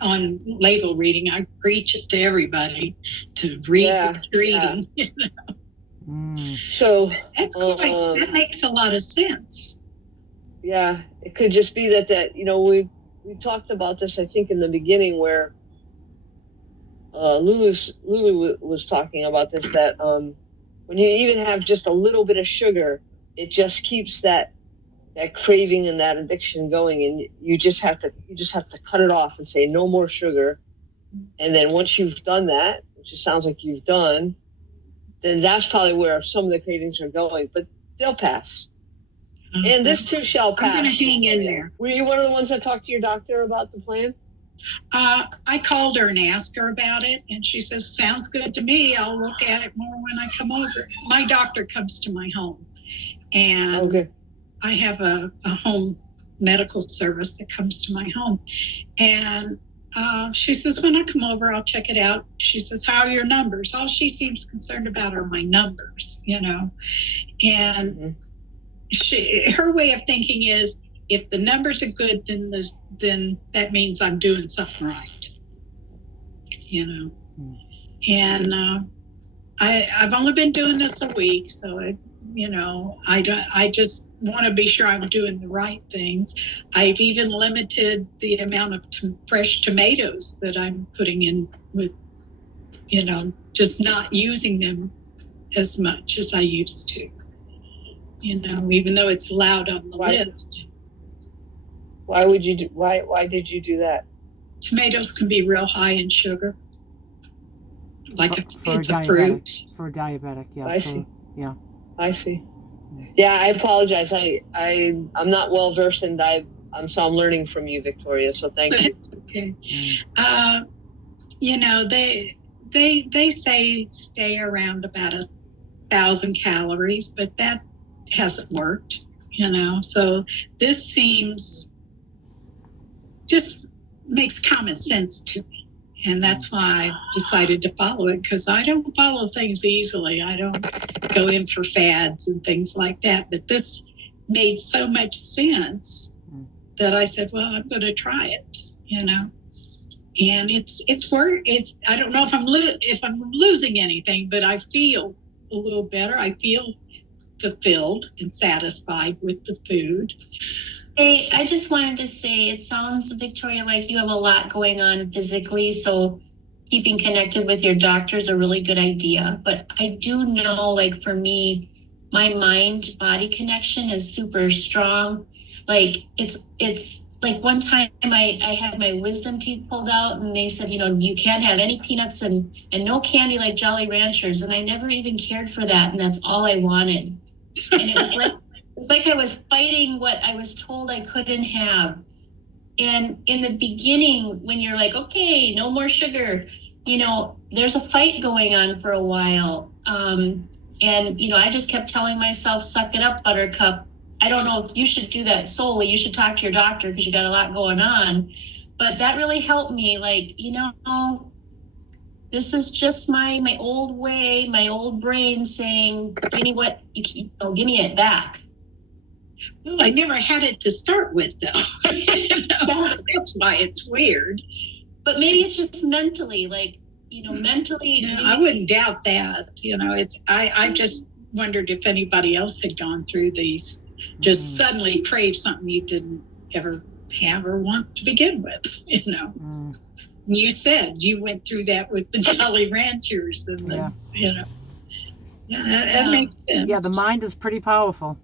on label reading. I preach it to everybody to read what you're eating. You know? So that's quite, that makes a lot of sense. Yeah, it could just be that you know, we talked about this, I think, in the beginning, where Lulu was talking about this, that when you even have just a little bit of sugar, it just keeps that craving and that addiction going, and you just have to cut it off and say no more sugar. And then once you've done that, which it sounds like you've done, then that's probably where some of the cravings are going, but they'll pass. And this too shall pass. I'm going to hang in there. Were you one of the ones that talked to your doctor about the plan? I called her and asked her about it, and she says, sounds good to me. I'll look at it more when I come over. My doctor comes to my home, and I have a home medical service that comes to my home. And she says, when I come over, I'll check it out. She says, how are your numbers? All she seems concerned about are my numbers, you know. And her way of thinking is, if the numbers are good, then that means I'm doing something right, you know. And I've only been doing this a week, so I just want to be sure I'm doing the right things. I've even limited the amount of fresh tomatoes that I'm putting in with, you know, just not using them as much as I used to, you know, even though it's allowed on the list. Why did you do that? Tomatoes can be real high in sugar. Like it's a fruit. For a diabetic, yeah. I see. Yeah. I see. Yeah, I apologize. I'm not well versed in so I'm learning from you, Victoria. So thank you. It's okay. You know, they say stay around about 1,000 calories, but that hasn't worked. You know, so this just makes common sense to me. And that's why I decided to follow it, because I don't follow things easily. I don't go in for fads and things like that. But this made so much sense that I said, well, I'm going to try it, you know. And it's work. I don't know if I'm losing anything, but I feel a little better. I feel fulfilled and satisfied with the food. Hey, I just wanted to say, it sounds, Victoria, like you have a lot going on physically, so keeping connected with your doctor is a really good idea. But I do know, like for me, my mind-body connection is super strong. Like it's like one time I had my wisdom teeth pulled out, and they said, you know, you can't have any peanuts and no candy like Jolly Ranchers. And I never even cared for that, and that's all I wanted. And it was like I was fighting what I was told I couldn't have. And in the beginning, when you're like, okay, no more sugar, you know, there's a fight going on for a while. And, you know, I just kept telling myself, suck it up, Buttercup. I don't know if you should do that solely. You should talk to your doctor because you got a lot going on. But that really helped me. Like, you know, this is just my old way, my old brain saying, give me give me it back. Well, I never had it to start with, though. You know, so that's why it's weird. But maybe it's just mentally, like, you know, mentally. No, I wouldn't doubt that. You know, I just wondered if anybody else had gone through these. Just suddenly crave something you didn't ever have or want to begin with, you know. You said you went through that with the Jolly Ranchers and the, you know. Yeah, that makes sense. Yeah, the mind is pretty powerful.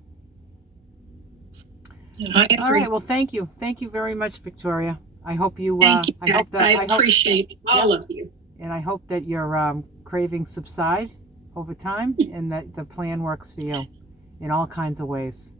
All right, well, thank you. Thank you very much, Victoria. I hope you, thank you. I appreciate all of you. And I hope that your cravings subside over time and that the plan works for you in all kinds of ways.